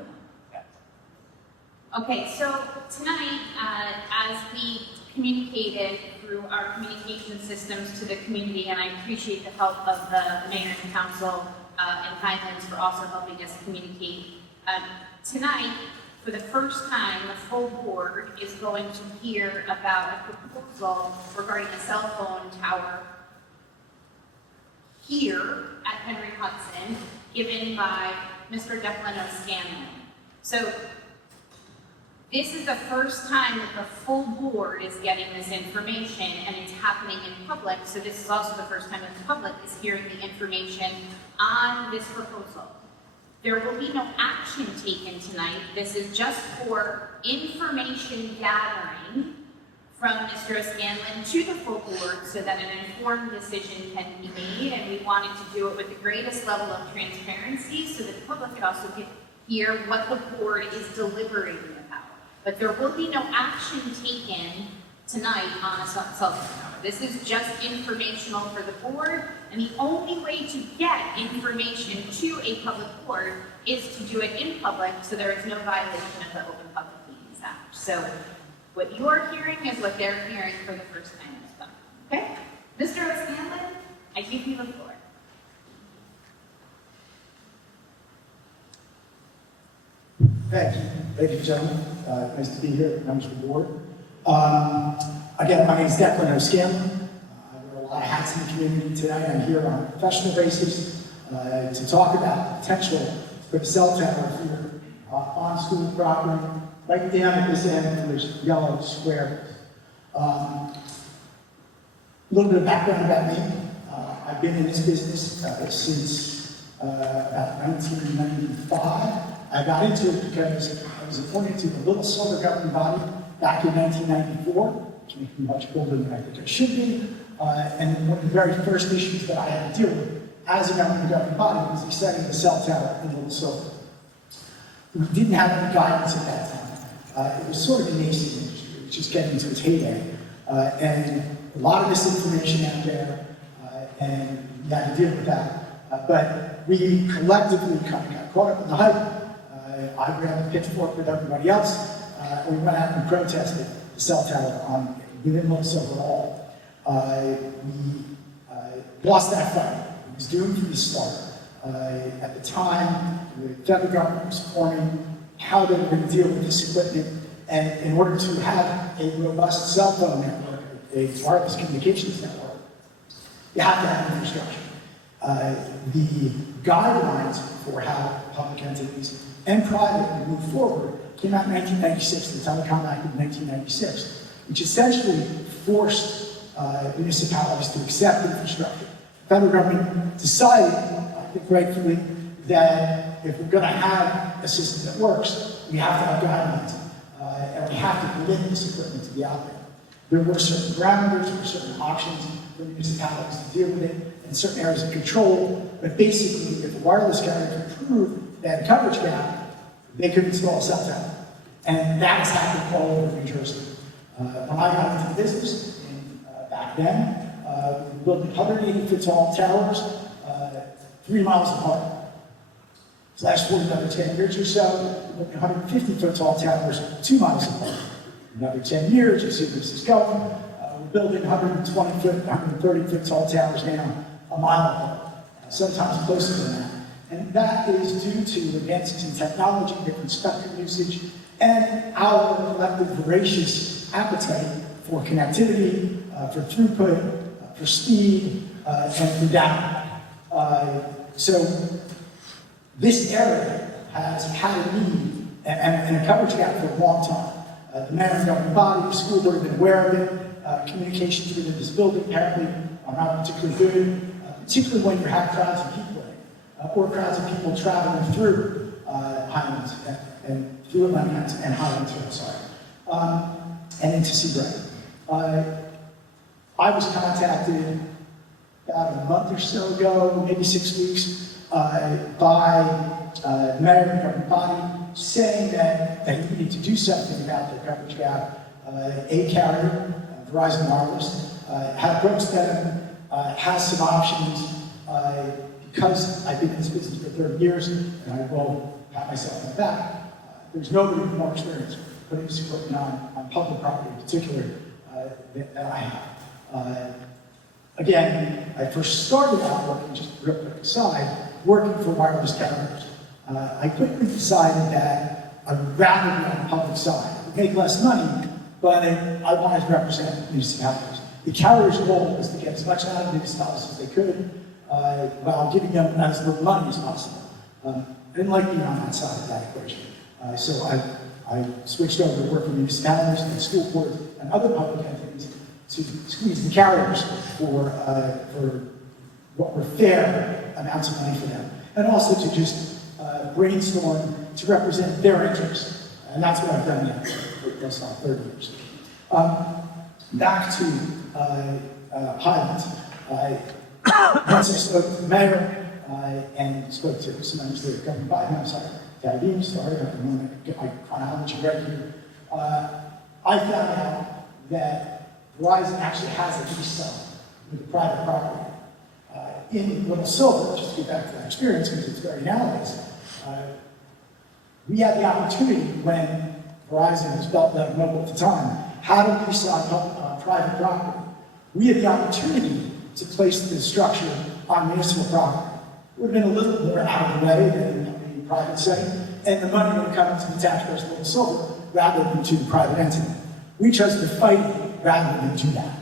Okay, so tonight, as we communicated through our communication systems to the community, and I appreciate the help of the mayor and council and Highlands for also helping us communicate. Tonight, for the first time, the full board is going to hear about a proposal regarding a cell phone tower here at Henry Hudson, given by Mr. Declan O'Scanlan. So this is the first time that the full board is getting this information, and it's happening in public. So this is also the first time that the public is hearing the information on this proposal. There will be no action taken tonight. This is just for information gathering from Mr. O'Scanlan to the full board so that an informed decision can be made, and we wanted to do it with the greatest level of transparency so that the public could also hear what the board is deliberating about. But there will be no action taken tonight on a cell phone tower. This is just informational for the board, and the only way to get information to a public board is to do it in public, so there is no violation of the Open Public Meetings Act. So what you're hearing is what they're hearing for the first time as well. Okay? Mr. O'Scanlan, I give you the floor. Thank you, gentlemen. Nice to be here, members of the board. Again, my name is Declan O'Scanlan. I wear a lot of hats in the community today. I'm here on a professional basis to talk about the potential for the cell tower here on school property, right down at this end of this yellow square. A little bit of background about me. I've been in this business since about 1995. I got into it because I was appointed to the little silver governing body back in 1994, which makes me much older than I think I should be. And one of the very first issues that I had to deal with as a member of the governing body was the setting of the cell tower in Little Silver. We didn't have any guidance at that time. It was sort of a nascent industry. It was just getting into its heyday. And a lot of misinformation out there, and we had to deal with that. But we collectively kind of got caught up in the hype. I ran the pitchfork with everybody else. We went out and protested the cell tower within Little Silver Hall. We lost that fight. It was doomed from the start. At the time, the federal government was forming how they were going to deal with this equipment. And in order to have a robust cell phone network, a wireless communications network, you have to have infrastructure. The guidelines for how public entities and private would move forward came out in 1996, the Telecom Act of 1996, which essentially forced municipalities to accept infrastructure. The federal government decided, I think rightfully, that if we're going to have a system that works, we have to have guidelines, and we have to permit this equipment to be out there. There were certain parameters, there were certain options for municipalities to deal with it, and certain areas of control, but basically, if a wireless carrier could prove they had a coverage gap, they could install a cell tower. And that has happened all over New Jersey. When I got into the business, back then, we were building 180-foot tall towers, 3 miles apart. Flash forward another 10 years or so, we're building 150-foot tall towers, 2 miles apart. Another 10 years, you see where this is going. We're building 120-foot, 130-foot tall towers now, a mile apart, sometimes closer than that. And that is due to advances in technology, different spectrum usage, and our collective voracious appetite for connectivity, for throughput, for speed, and for data. So this area has had a need and a coverage gap for a long time. The mayor and governing body, the school board have been aware of it. Communications within this building apparently are not particularly good, particularly when you have crowds of people in it, or crowds of people traveling through Highlands and through Atlantic and Highlands, and into Seabright. I was contacted about a month or so ago, maybe 6 weeks, by the mayor and governing body saying that they needed to do something about their coverage gap. A carrier, Verizon Wireless, had approached them, has some options. Because I've been in this business for 30 years, and I will pat myself on the back, there's nobody with more experience putting this equipment on public property in particular than I have. Again, I first started out working, just a real quick aside, working for wireless carriers. I quickly decided that I would rather be on the public side. It would make less money, but I wanted to represent municipalities. The carrier's goal was to get as much out of municipalities as they could, while giving them as little money as possible. I didn't like being on that side of that equation. So I switched over to work for municipalities and school boards and other public entities to squeeze the carriers for what were fair amounts of money for them. And also to just brainstorm to represent their interests. And that's what I've done now for close to 30 years. Back to Highlands. Once I spoke to the mayor and spoke to some members of the governing body, I'm sorry, sorry, I want to get my chronology right here. I found out that Verizon actually has a lease sign with a private property. In Little Silver, just to get back to that experience, because it's very analogous, we had the opportunity when Verizon was Belt Mobile at the time, had a lease on private property. We had the opportunity to place the structure on municipal property. It would have been a little more out of the way than in the private setting, and the money would have come to the taxpayers of Little Silver rather than to the private entity. We chose to fight it rather than do that.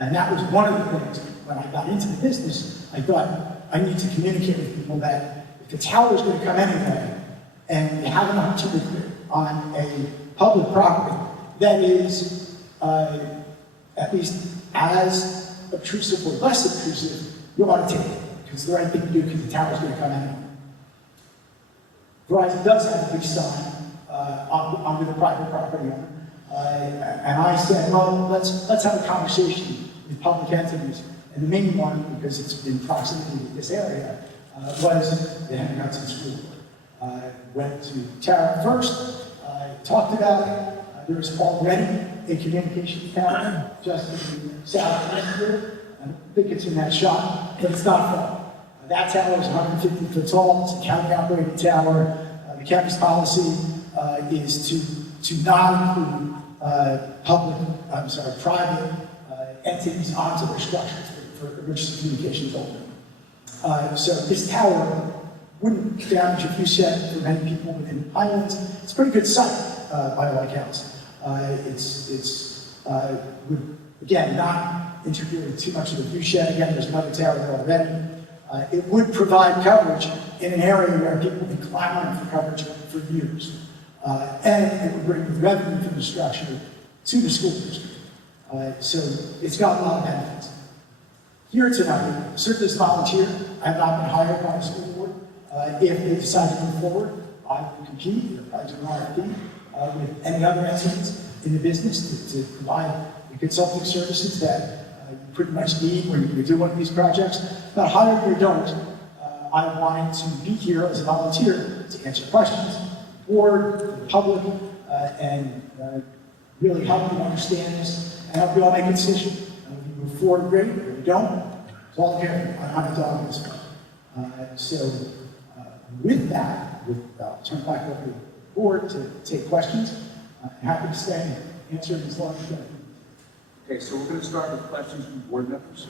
And that was one of the things, when I got into the business, I thought, I need to communicate with people that if the tower is going to come anyway, and they have an opportunity on a public property that is at least as obtrusive or less obtrusive, you want to take it, because it's the right thing to do, because the tower is going to come anyway. Verizon does have a big sign on the private property owner. And I said, well, let's have a conversation with public entities. And the main one, because it's in proximity to this area, was the Henry Hudson School. Went to Tara first, talked about it. There was already a communications tower just to the southwest here. I don't think it's in that shot, but it's not far. That tower is 150 foot tall. It's a county-operated tower. The county's policy is to not include private entities onto their structures for emergency communications only. So this tower wouldn't damage a view shed for many people within Highlands. It's a pretty good site by all accounts. Would, again, not interfere with too much of the view shed. Again, there's another tower there already. It would provide coverage in an area where people have been clamoring for coverage for years. And it would bring revenue from the structure to the school district. So it's got a lot of benefits. Here tonight, certainly as a volunteer, I have not been hired by the school board. If they decide to move forward, I will compete, or I do an RFP, with any other entities in the business to provide the consulting services that you pretty much need when you do one of these projects. But hired or don't, I wanted to be here as a volunteer to answer questions, board, the public, and really help you understand this and help you all make a decision. And if you move forward, great. If you don't, it's all good. I'm a dog in this one. With that, I'll turn it back over to the board to take questions. I'm happy to stay and answer as long as you can. Okay, so we're going to start with questions from board members.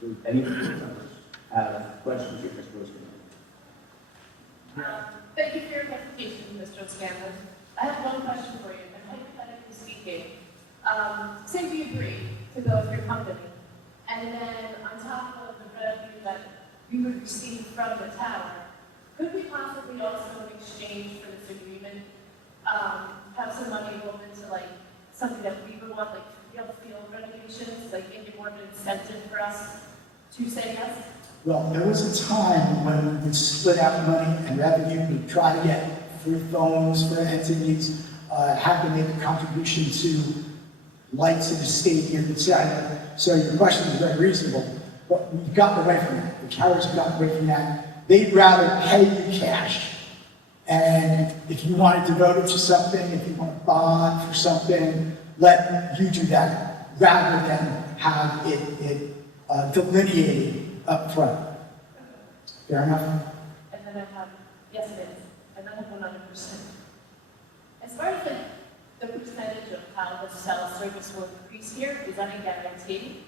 Do any board members have questions for Ms. Roseman? Thank you for your presentation, Mr. O'Scanlan. I have one question for you, and hypothetically speaking, say we agree to go with your company, and then on top of the revenue that we would receive from the tower, could we possibly also, in exchange for this agreement, have some money rolled into like something that we would want, like field renovations, like maybe more of an incentive for us to say yes? Well, there was a time when we would split out money and revenue, we'd try to get free phones for entities, have to make a contribution to lights in the stadium, etc. So your question is very reasonable, but we've gotten away from that. The carriers have gotten away from that. They'd rather pay you cash. And if you wanted to devote it to something, if you want to bond for something, let you do that rather than have it delineated up front. Fair enough? And then I have, yes it is, and then I have 100%. As far as like the percentage of how the cell service will increase here, is that a guarantee?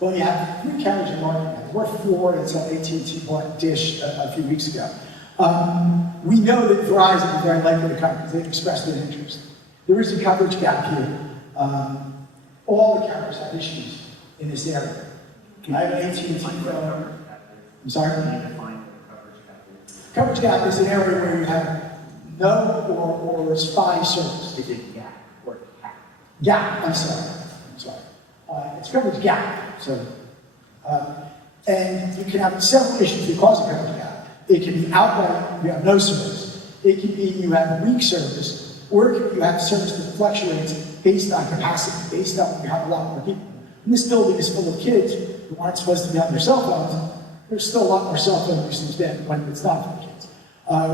Well, you have 3 carriers in market. We're 4 until AT&T bought Dish a few weeks ago. We know that Verizon is very likely to come because they've expressed their interest. There is a coverage gap here. All the carriers have issues in this area. I have an AT&T phone. I'm sorry? Coverage gap is an area where you have no or spotty service. Is it gap or cap? Gap, I'm sorry. It's coverage gap. So, and you can have several issues because of coverage gap. It can be outright, you have no service. It can be you have weak service, or it can be you have service that fluctuates based on capacity, based on you have a lot more people. And this building is full of kids who aren't supposed to be on their cell phones. There's still a lot more cell phone usage than when it's not for the kids.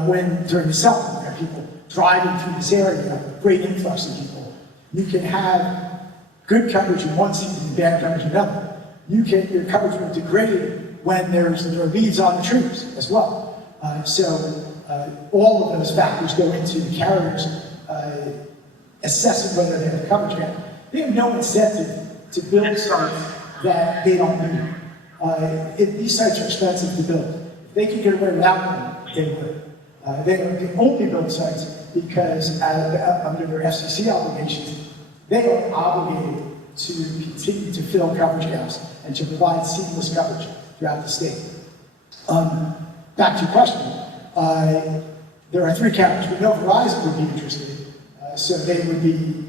When during the summer, you have people driving through this area, you have a great influx of people. You can have good coverage in one season and bad coverage in another. Your coverage will degrade when there are leaves on the trees as well. All of those factors go into the carriers assessing whether they have coverage gap. They have no incentive to build sites that they don't need. These sites are expensive to build. If they can get away without them, they would. They only build sites because under their FCC obligations, they are obligated to continue to fill coverage gaps and to provide seamless coverage throughout the state. Back to your question, there are 3 carriers. We know Verizon would be interested, so they would be,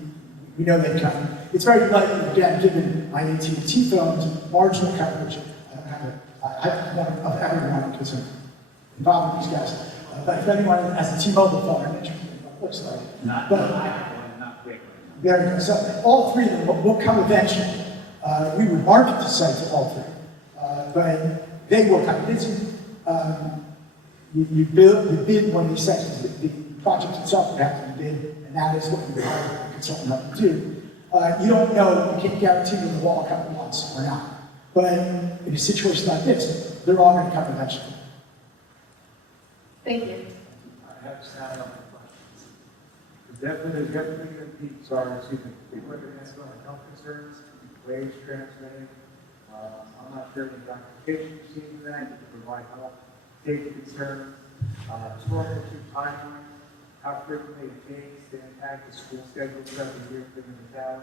we know they'd come. It's very likely, again, given my AT&T phone's marginal coverage, I have one of everyone concerned involved with these guys. But if anyone has a T-Mobile phone, I'm interested in what it looks like. Not quick. There you go. So all 3 of them will come eventually. We would market the site to all 3, but they will come. You bid one of these sites. The project itself would have to be bid, and that is what you would hire a consultant up to do. You don't know, you can't guarantee whether the wall will come once or not. But in a situation like this, they're all going to come eventually. Thank you. I have several questions. There's definitely going to be, equipment that's going to health concerns, waves transmitted. I'm not sure the documentation you've seen for that, you can provide help, safety concerns, historical timeline, how frequently it takes to impact the school schedule throughout the year within the town.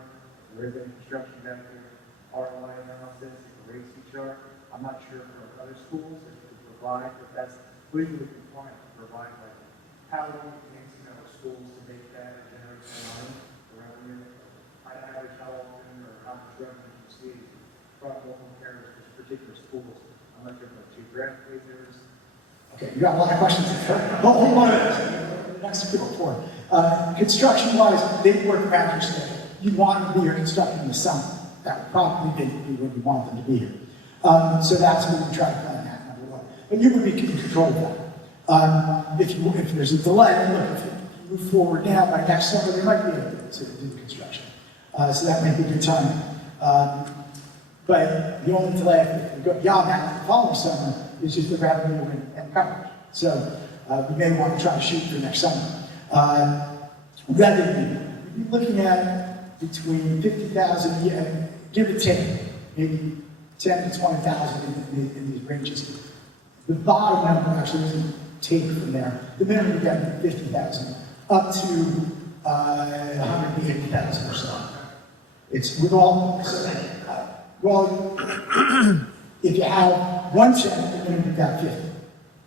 There is a construction benefit, ROI analysis, a racing chart. I'm not sure for other schools if they provide, but that's legally compliant to provide like how long it takes, schools to make that and generate that money, the revenue, average how often or how much revenue you see from local carriers for particular schools. I'm not sure about geographically there's. Okay, you got a lot of questions. Hold on. The next people for. Construction-wise, they work around your schedule. You want them to be here constructing in the summer. That would probably be when you want them to be here. So that's what we try to plan that, number 1. But you would be in control of that. If there's a delay, look, if you move forward now, by next summer, they might be able to do the construction. So that might be a good time. But the only delay, if we go beyond that, the following summer, is just the revenue and coverage. So we may want to try to shoot for next summer. Revenue, we'd be looking at between 50,000, give or take, maybe 10 to 20,000 in these ranges. The bottom number actually isn't taken from there. The minimum you get is 50,000, up to 180,000 or so. It's with all, well, if you have 1 channel, you're going to be about 50.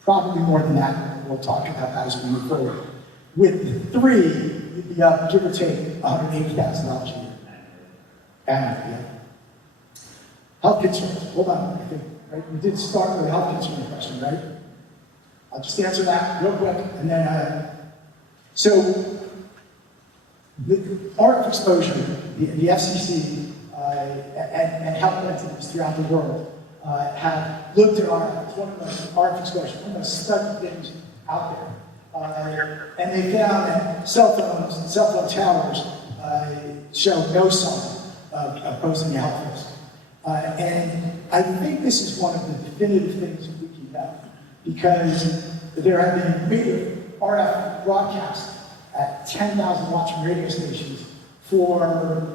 Probably more than that. We'll talk about that as we move forward. With 3, you'd be up, give or take, $180,000 a year. Annually, Health concerns. Hold on, I think, right? We did start with a health concern question, right? I'll just answer that real quick, and then, so the RF exposure, the FCC and health entities throughout the world have looked at RF. It's one of the most RF exposure, one of the most studied things out there. And they found that cell phones and cell phone towers show no sign of posing a health risk. And I think this is one of the definitive things that we can know, because there have been RF broadcasts at 10,000 watts from radio stations for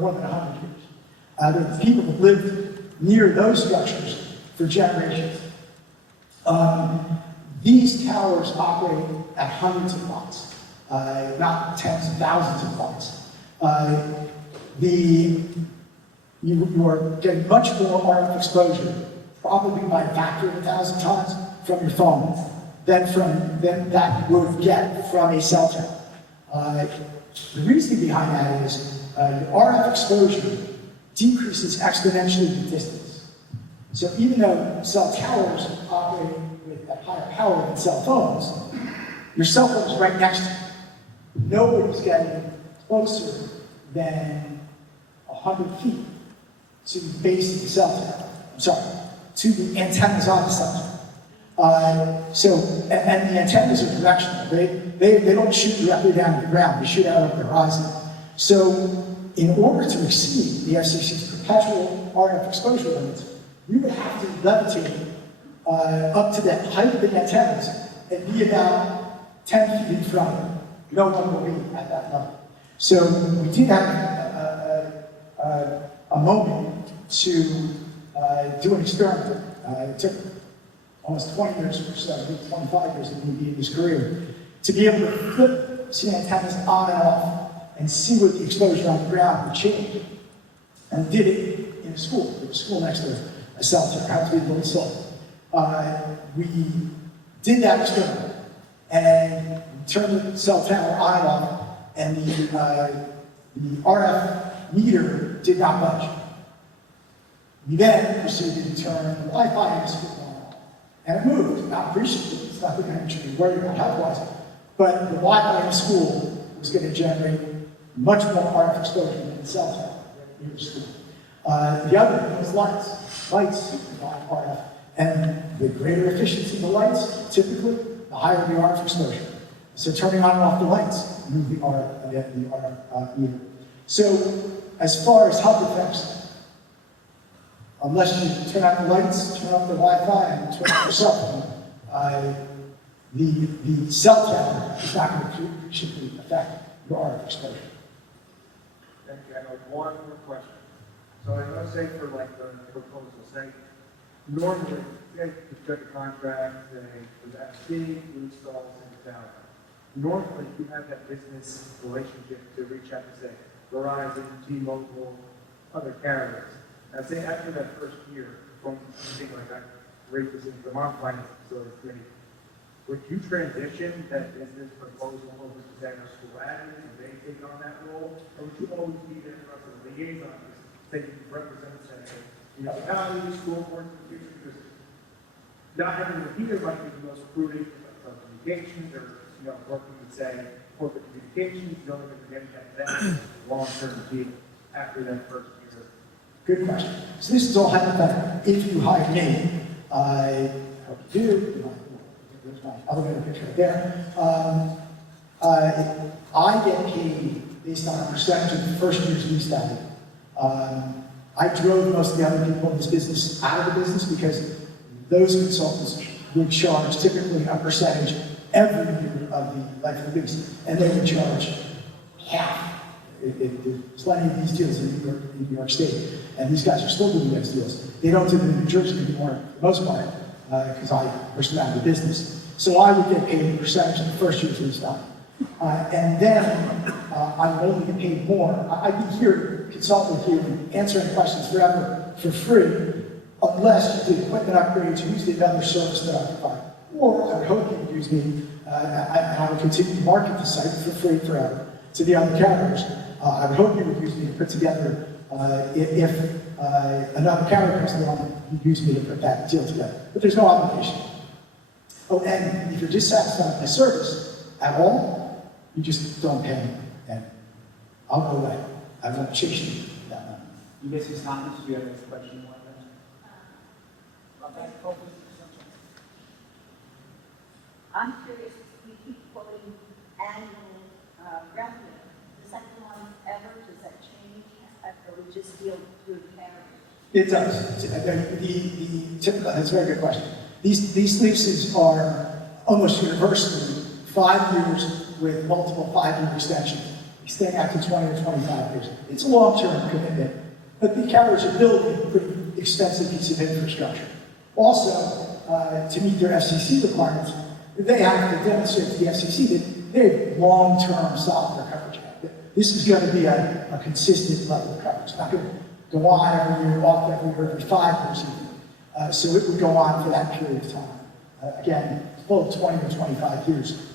more than 100 years. There are people that lived near those structures for generations. These towers operate at hundreds of watts, not tens of thousands of watts. You are getting much more RF exposure, probably by a factor of 1,000 times from your phone than that you would get from a cell tower. The reason behind that is your RF exposure decreases exponentially with distance. So even though cell towers operate with a higher power than cell phones, your cell phone is right next to you. Nobody's getting closer than 100 feet to the base of the cell tower. To the antennas on the cell tower. And the antennas are directional. They don't shoot directly down to the ground. They shoot out over the horizon. So in order to exceed the FCC's perpetual RF exposure limits, you would have to levitate up to the height of the antennas and be about 10 feet in front of it. No one will be at that level. So we did have a moment to do an experiment. It took almost 20 years or so, I think 25 years of me in his career, to be able to flip some antennas on and off and see what the exposure on the ground would change. And did it in a school. There was a school next to a cell tower, had to be built sold. We did that experiment and turned the cell tower on and off, and the RF meter did not budge. We then proceeded to turn the Wi-Fi in the school on, and it moved. Not appreciated. It's nothing I should be worried about health-wise, but the Wi-Fi in the school was going to generate much more RF exposure than the cell tower in the school. The other was lights. Lights provide RF, and the greater efficiency of the lights, typically, the higher the RF exposure. So turning on and off the lights move the RF meter. So as far as health effects, unless you turn out the lights, turn off the Wi-Fi, and turn off your cell phone, the cell tower is not going to appreciably affect your RF exposure. Thank you. I have one more question. So I want to say for like the proposal, say, normally, say, you get a contract, say, with FC, who installs in the town. Normally, you have that business relationship to reach out to, say, Verizon, T-Mobile, other carriers. And say after that first year, from something like that, rate this into the Vermont Finance Facility Committee, would you transition that business proposal over to Daniel School Admin, and they take on that role? Or would you always be there for us as a liaison, say you represent, say, municipalities, school boards in the future? Because not everyone here might be the most prudent of communications, or working with, say, corporate communications, knowing that we're getting that long-term deal after that first year. Good question. So this is all hypothetical. If you hire me, I hope you do. There's my elevator picture right there. I get paid based on a percentage of the first year's lease value. I drove most of the other people in this business out of the business because those consultants would charge typically a percentage every year of the life of the lease, and they would charge half. There's plenty of these deals in New York State, and these guys are still doing those deals. They don't do them in New Jersey anymore, for the most part, because I pushed them out of the business. So I would get paid a percentage of the first year's lease value. And then I would only get paid more. I'd be here, consult with you, and answering questions forever for free, unless you did equipment upgrades or used another service that I provide. Or I would hope you would use me, and I would continue to market the site for free forever to the other carriers. I would hope you would use me to put together, if another carrier comes along, you'd use me to put that deal together. But there's no obligation. Oh, and if you're dissatisfied with my service at all, you just don't pay me, and I'll go away. I won't chase you for that money. Mrs. Thomas, do you have a question you want to ask? I'm curious, we keep quoting annual revenue. Does that go on ever? Does that change? Or we just deal through carriers? It does. The typical, that's a very good question. These leases are almost universally 5 years with multiple 5-year extensions, extending out to 20 or 25 years. It's a long-term commitment, but the carriers are building a pretty expensive piece of infrastructure. Also, to meet their FCC requirements, they have to demonstrate to the FCC that they have long-term software coverage. This is going to be a consistent level of coverage. It's not going to go on every year, off every year, every 5 years even. So it would go on for that period of time. Again, full 20 or 25 years.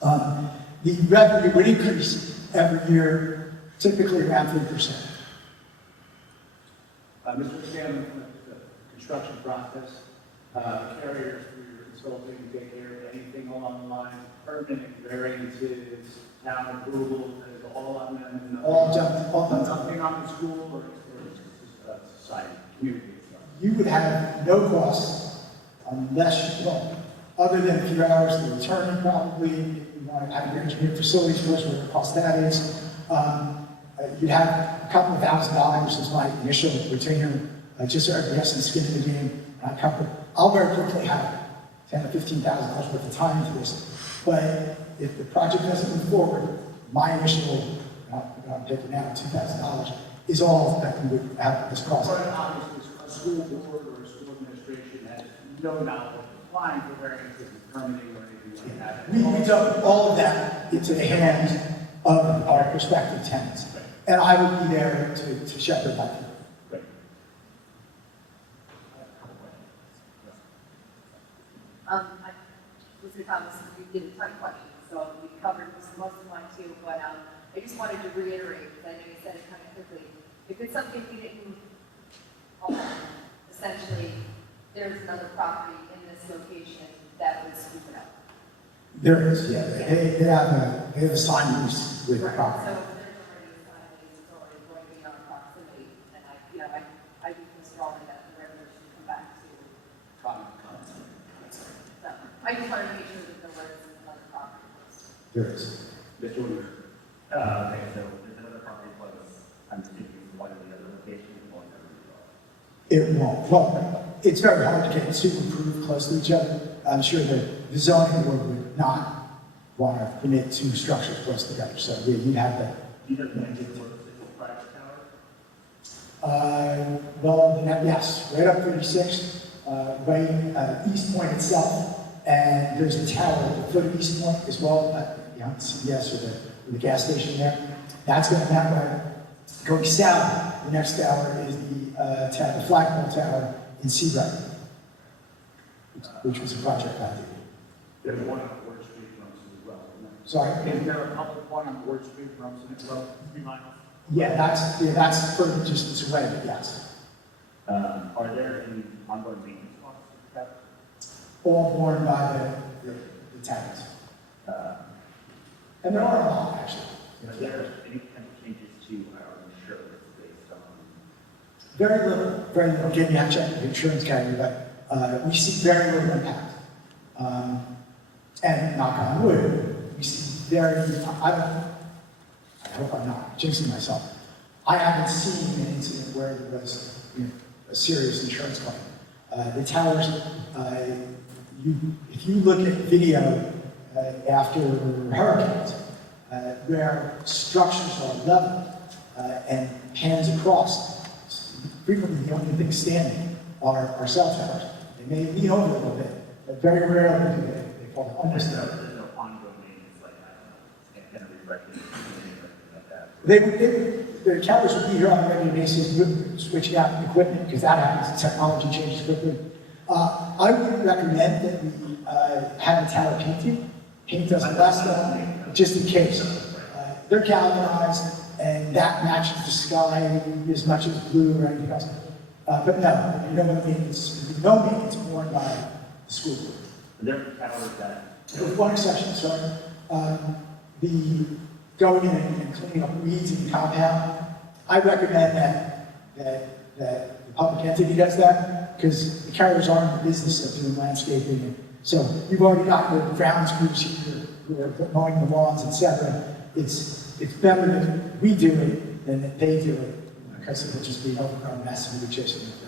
The revenue would increase every year, typically around 3%. Mr. Chairman, the construction process, carriers through your consulting to take care of anything along the lines of permanent variances, town approval, is all on them? All done. Nothing on the school or society, community stuff? You would have no costs unless you, well, other than a few hours to return probably, you want to have your engineered facilities first, what the cost that is. you'd have a couple of $1,000 as my initial retainer, just so everybody has some skin in the game. I'll very quickly have $10,000 to $15,000 worth of time into this. But if the project doesn't move forward, my initial, I'm taking now $2,000, is all that we would have this cost. But obviously, a school board or a school administration has no knowledge of applying for variances and permitting or anything like that. We dump all of that into the hands of our prospective tenants. And I would be there to shepherd that through. Great. Mr. Thomas, you did a ton of questions, so we covered most of mine too, but I just wanted to reiterate, because I know you said it kind of quickly, if it's something we didn't own, essentially, there's another property in this location that would scoop it up. There is, yeah. They have a signed lease with the Right, property. so there's already a sign, it's already going beyond proximity, and I do feel strongly that the resident should come back to. So, I just wanted to make sure that there was another property. There is. Mr. Weaver. Okay, so there's another property close. I'm thinking one of the other locations, one of the It won't. Well, it's very hard to get two approved close to each other. I'm sure the zoning board would not want to permit two structures close together. So yeah, you'd have that. You don't know if it's a private tower? Well, yes, right up 36, right East Point itself, and there's a tower at the foot of East Point as well, CVS or the gas station there. That's going that way. Going south, the next tower is the flagpole tower in Seabright, which was a project I did. There's one on Ward Street, Rumson as well. Isn't there? Sorry? Is there a public one on Ward Street, Rumson as well? 3 miles. Yeah, that's further distance away, but yes. Are there any ongoing maintenance costs with that? All borne by the tenants. And there are a lot, actually. Are there any potential changes to our insurance based on? Very little, very little. Again, you have to check with the insurance carrier, but we see very little impact. And knock on wood, we see very, I hope I'm not jinxing myself. I haven't seen an incident where there was a serious insurance claim. The towers, if you look at video after hurricanes, where structures are level and pans across, frequently the only thing standing are cell towers. They may lean over a little bit, but very rarely do they fall understand. There's no ongoing maintenance like, I don't know, can't refresh anything like that. The towers would be here on a regular basis, switching out equipment, because that happens, technology changes quickly. I would recommend that we have the tower painted. Paint doesn't last long, just in case. They're galvanized, and that matches the sky as much as blue or anything else. But no maintenance borne by the school board. Are there towers that? With one exception, sorry. The going in and cleaning up weeds in the compound, I recommend that the public entity does that, because the carriers aren't in the business of doing landscaping. So you've already got the grounds crews here who are mowing the lawns, etc. It's better that we do it than that they do it, because it will just be an overgrown mess and we'll be chasing it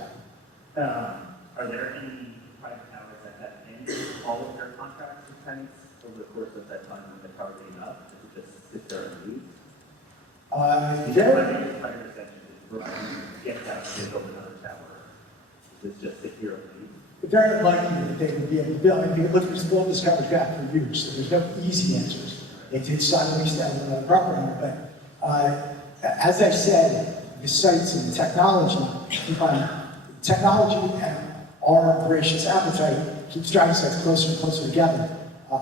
down. Are there any private towers that have ended all of their contracts with tenants over the course of that time when the tower being up? Does it just sit there and leave? My biggest prior extension is Verizon gets out and build another tower. Does it just sit here and leave? Very likely that they would be able to build. I mean, look, it's built this coverage back for years, so there's no easy answers. They did sideways down with another property owner, but as I said, the sites and the technology and our voracious appetite keeps driving sites closer and closer together.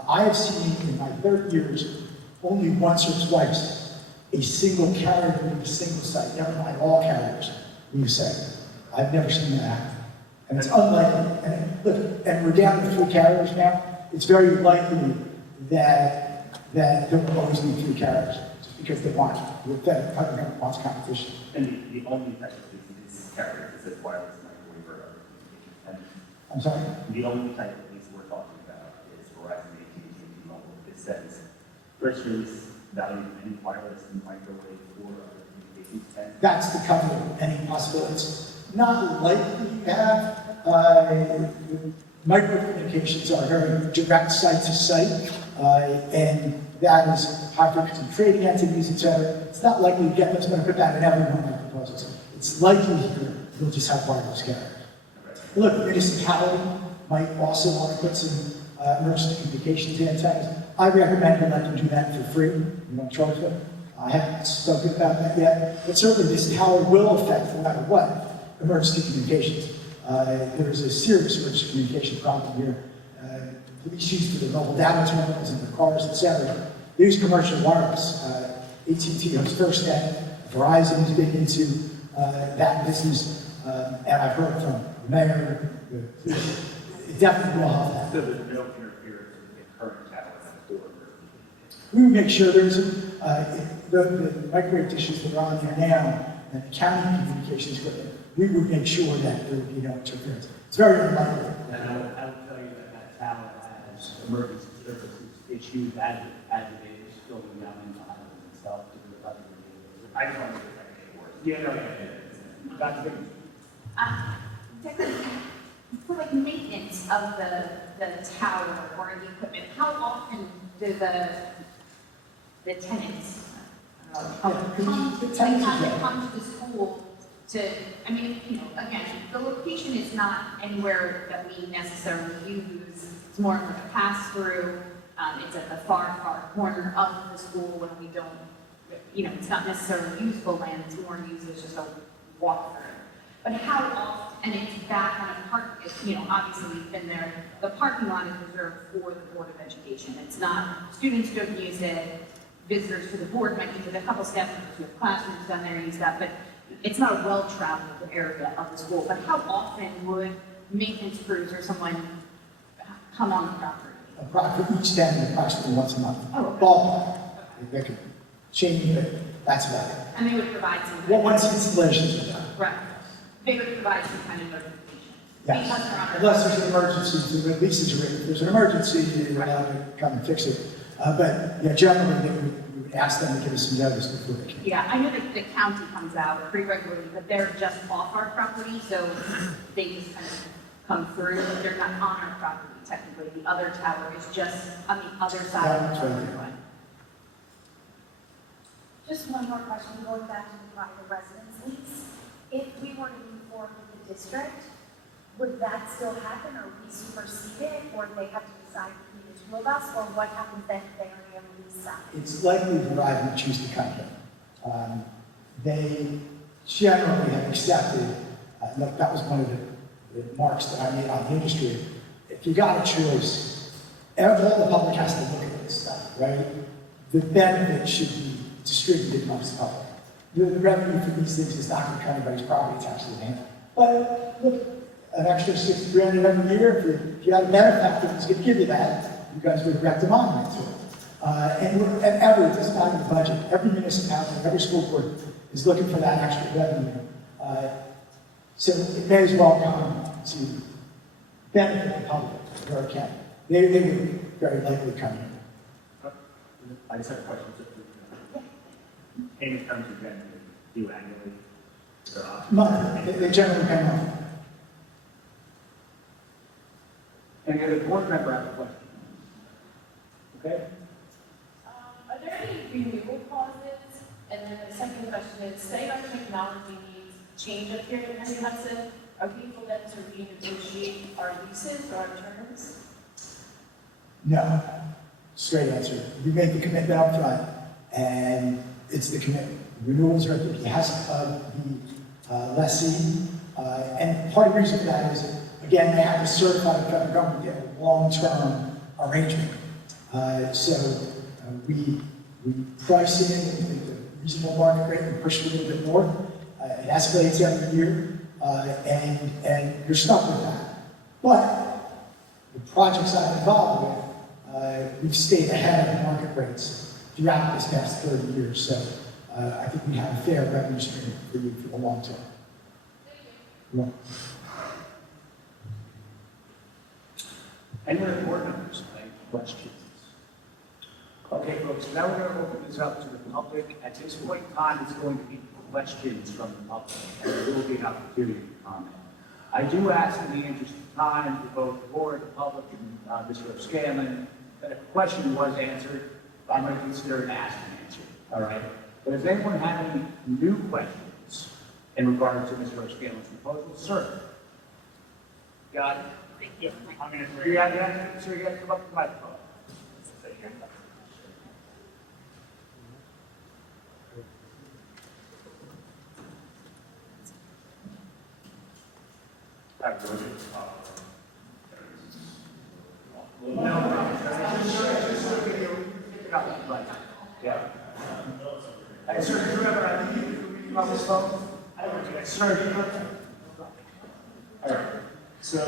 I have seen in my 30 years only once or twice a single carrier leave a single site, never mind all carriers leave a site. I've never seen that happen. And it's unlikely, and look, and we're down to 3 carriers now. It's very likely that there will always be 3 carriers, just because they want it. The federal government wants competition. And the only type of lease carriers is this wireless microwave or other communications tenants. I'm sorry? The only type of lease we're talking about is Verizon, AT&T, and T-Mobile. It says first release value of any wireless and microwave or other That's to cover any possibility. It's not likely to have, micro-communications are very direct site-to-site, and that is high-frequency trading activities, et cetera. It's not likely to get what's going to put that in every one of our proposals. It's likely here you'll just have wireless carriers. Look, the municipality might also want to put some emergency communications antennas. I recommend you let them do that for free. You don't charge them. I haven't spoken about that yet, but certainly this tower will affect, no matter what, emergency communications. There is a serious emergency communication problem here. Police use for the mobile data terminals in the cars, etc. They use commercial wireless. AT&T owns FirstNet. Verizon is big into that business, and I've heard from the mayor. It definitely will help that. So there's no interference with the current tower next door. We would make sure there's the microwave dishes that are on there now and the county communications equipment. We would make sure that there would be no interference. It's very unlikely. And I will tell you that tower has emergency services issues as it is filling down into Hudson itself. I just want to get that worse. Yeah, no. That's it. For like maintenance of the tower or the equipment, how often do the tenants come to the school to, I mean, you know, again, the location is not anywhere that we necessarily use. It's more of a pass-through. It's at the far corner of the school when we don't, you know, it's not necessarily usable land. It's more used as just a walk-through. But how often, and it's back on a park, you know, obviously we've been there, the parking lot is reserved for the Board of Education. It's not, students don't use it, visitors to the board might use it, a couple staff members who have classrooms down there use that, but it's not a well-traveled area of the school. But how often would maintenance crews or someone come on the property? For each stand, approximately once a month. Oh, okay. Ballpark. They could change, but that's about it. And they would provide some. Well, once the installations are done. Right. They would provide some kind of notification. Yes. Because they're on our. Unless there's an emergency, at least if there's an emergency, you're allowed to come and fix it. But yeah, generally, we would ask them to give us some notice before they can. Yeah, I know that the county comes out pretty regularly, but they're just off our property, so they just kind of come through. They're not on our property technically. The other tower is just on the other side of That's the right. roadway. Just one more question, going back to the private residence lease. If we were to move forward with the district, would that still happen, or we supersede it, or they have to decide between the two of us, or what happens then if they already have a lease signed? It's likely Verizon would choose to come here. They generally have accepted, look, that was one of the marks that I made on the industry. If you got a choice, all the public has to look at this stuff, right? The benefit should be distributed amongst the public. The revenue for these things is not going to cut anybody's property taxes in hand. But look, an extra $6,000 every year, if you had a benefactor that's going to give you that, you guys would erect a monument to it. And every, it doesn't matter the budget, every municipality, every school board is looking for that extra revenue. So it may as well come to benefit the public where it can. They would very likely come here. I just have a question. Payment terms are generally due annually. Monthly, they generally pay monthly. Any other board member have a question? Okay? Are there any renewal clauses? And then the second question is, say our technology needs change up here in Henry Hudson, are we able then to renegotiate our leases or our terms? No. Straight answer. We make the commitment up front, and it's the commitment. Renewals are at the behest of the lessee, and part of the reason for that is, again, they have to certify the federal government to get a long-term arrangement. We price it in with the reasonable market rate and push it a little bit more. It escalates every year, and you're stuck with that. But the projects I'm involved with, we've stayed ahead of market rates throughout this past 30 years. So I think we have a fair revenue stream for you for the long term. Yeah. Any other board members have any questions? Okay, folks, now we're going to open this up to the public. At this point in time, it's going to be questions from the public, and there will be an opportunity to comment. I do ask in the interest of time for both the board, the public, and Mr. O'Scanlan, that if a question was answered, I'm going to consider it asked and answered, all right? But does anyone have any new questions in regard to Mr. O'Scanlan's proposal? Sir? Got it? Thank you. I'm going to. You have the answer, sir, you have to come up to the microphone. Yeah. Hey, sir, do you remember, I think you were reading on this phone? Sir, do you remember? All right. So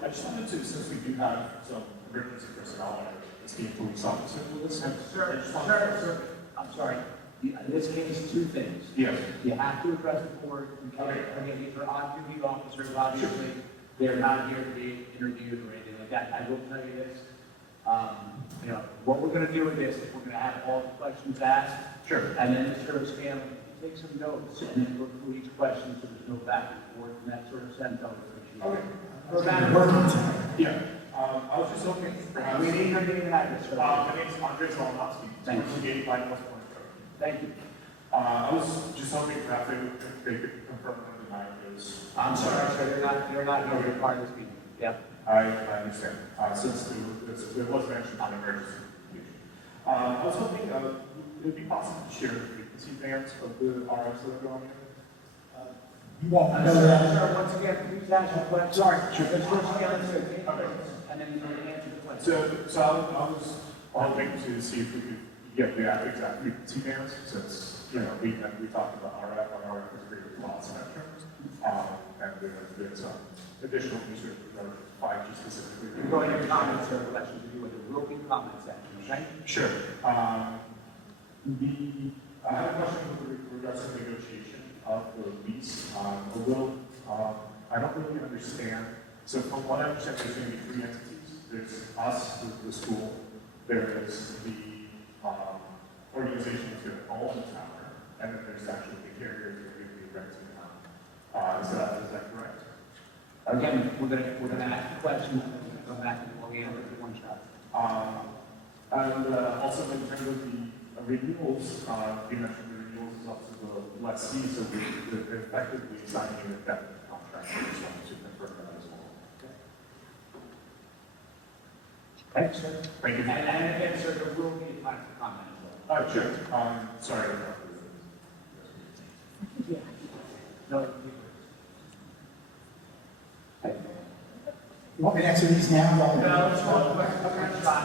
I just wanted to, since we do have some emergency personnel and esteemed police officer with us, Sir, I'm sorry. In this case, two things. Yes. You have to address the board. Again, these are on-duty officers, obviously. They're not here to be interviewed or anything like that. I will tell you this. You know, what we're going to do with this is we're going to have all the questions asked. Sure. And then Mr. O'Scanlan, take some notes and then go through each question so there's no back and forth and that sort of sense. I would appreciate it. Yeah. I was just hoping perhaps. We need your name and address, sir. My name is Andre Zolonovsky. Thank you. 85 West Point Road. Thank you. I was just hoping perhaps they could confirm or deny this. I'm sorry, sir. You're not going to be part of this meeting. Yep. I understand. Since there was mentioned on emergency communication. I was hoping it would be possible to share the frequency bands of the RFs that are going in. You won't know that. Sir, once again, please ask your question. Sorry, Mr. O'Scanlan, sir, take notes, and then you answer the question. So I was hoping to see if we could get the exact frequency bands, since, you know, we talked about RF, and RF is pretty broad spectrum. And there's been some additional research regarding 5G specifically. You're going to comments or questions to do with the will be comment section, okay? Sure. I have a question with regards to negotiation of the lease. I don't really understand. So from what I understand, there's going to be three entities. There's us, the school. There is the organization that's going to own the tower, and then there's actually the carrier that's going to be renting it out. Is that correct? Again, we're gonna ask the questions, and then we're gonna come back and we'll answer in one shot. And also in terms of the renewals, you mentioned the renewals is up to the lessee, so we're effectively signing an indefinite contract. I just wanted to confirm that as well. Thanks, sir. Thank you. And again, sir, there will be a time for comment as well. Sure. Sorry. Yeah. No. You want me to answer these now? No, it's one shot.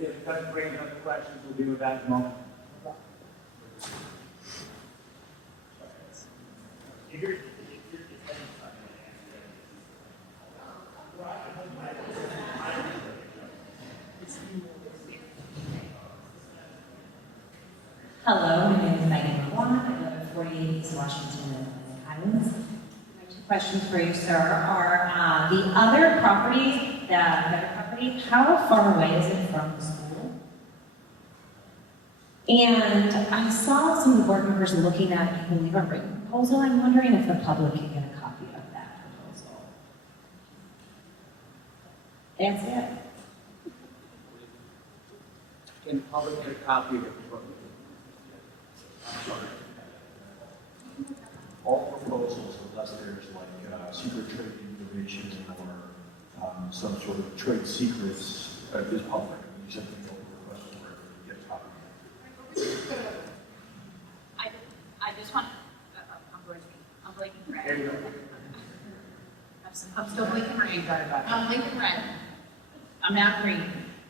If it doesn't bring up the questions, we'll deal with that in a moment. Hello, my name is Megan Kwan. I live at 48 East Washington Highlands. My two questions for you, sir, are the other property, the better property, how far away is it from the school? And I saw some of the board members looking at, I believe, a written proposal. I'm wondering if the public can get a copy of that proposal. That's it. Can the public get a copy of the proposal? All proposals, unless there's like secret trade information or some sort of trade secrets, is public. You simply go request for it, you get a copy. I just want, I'm blinking red. I'm still blinking red. I'm blinking red. I'm now green.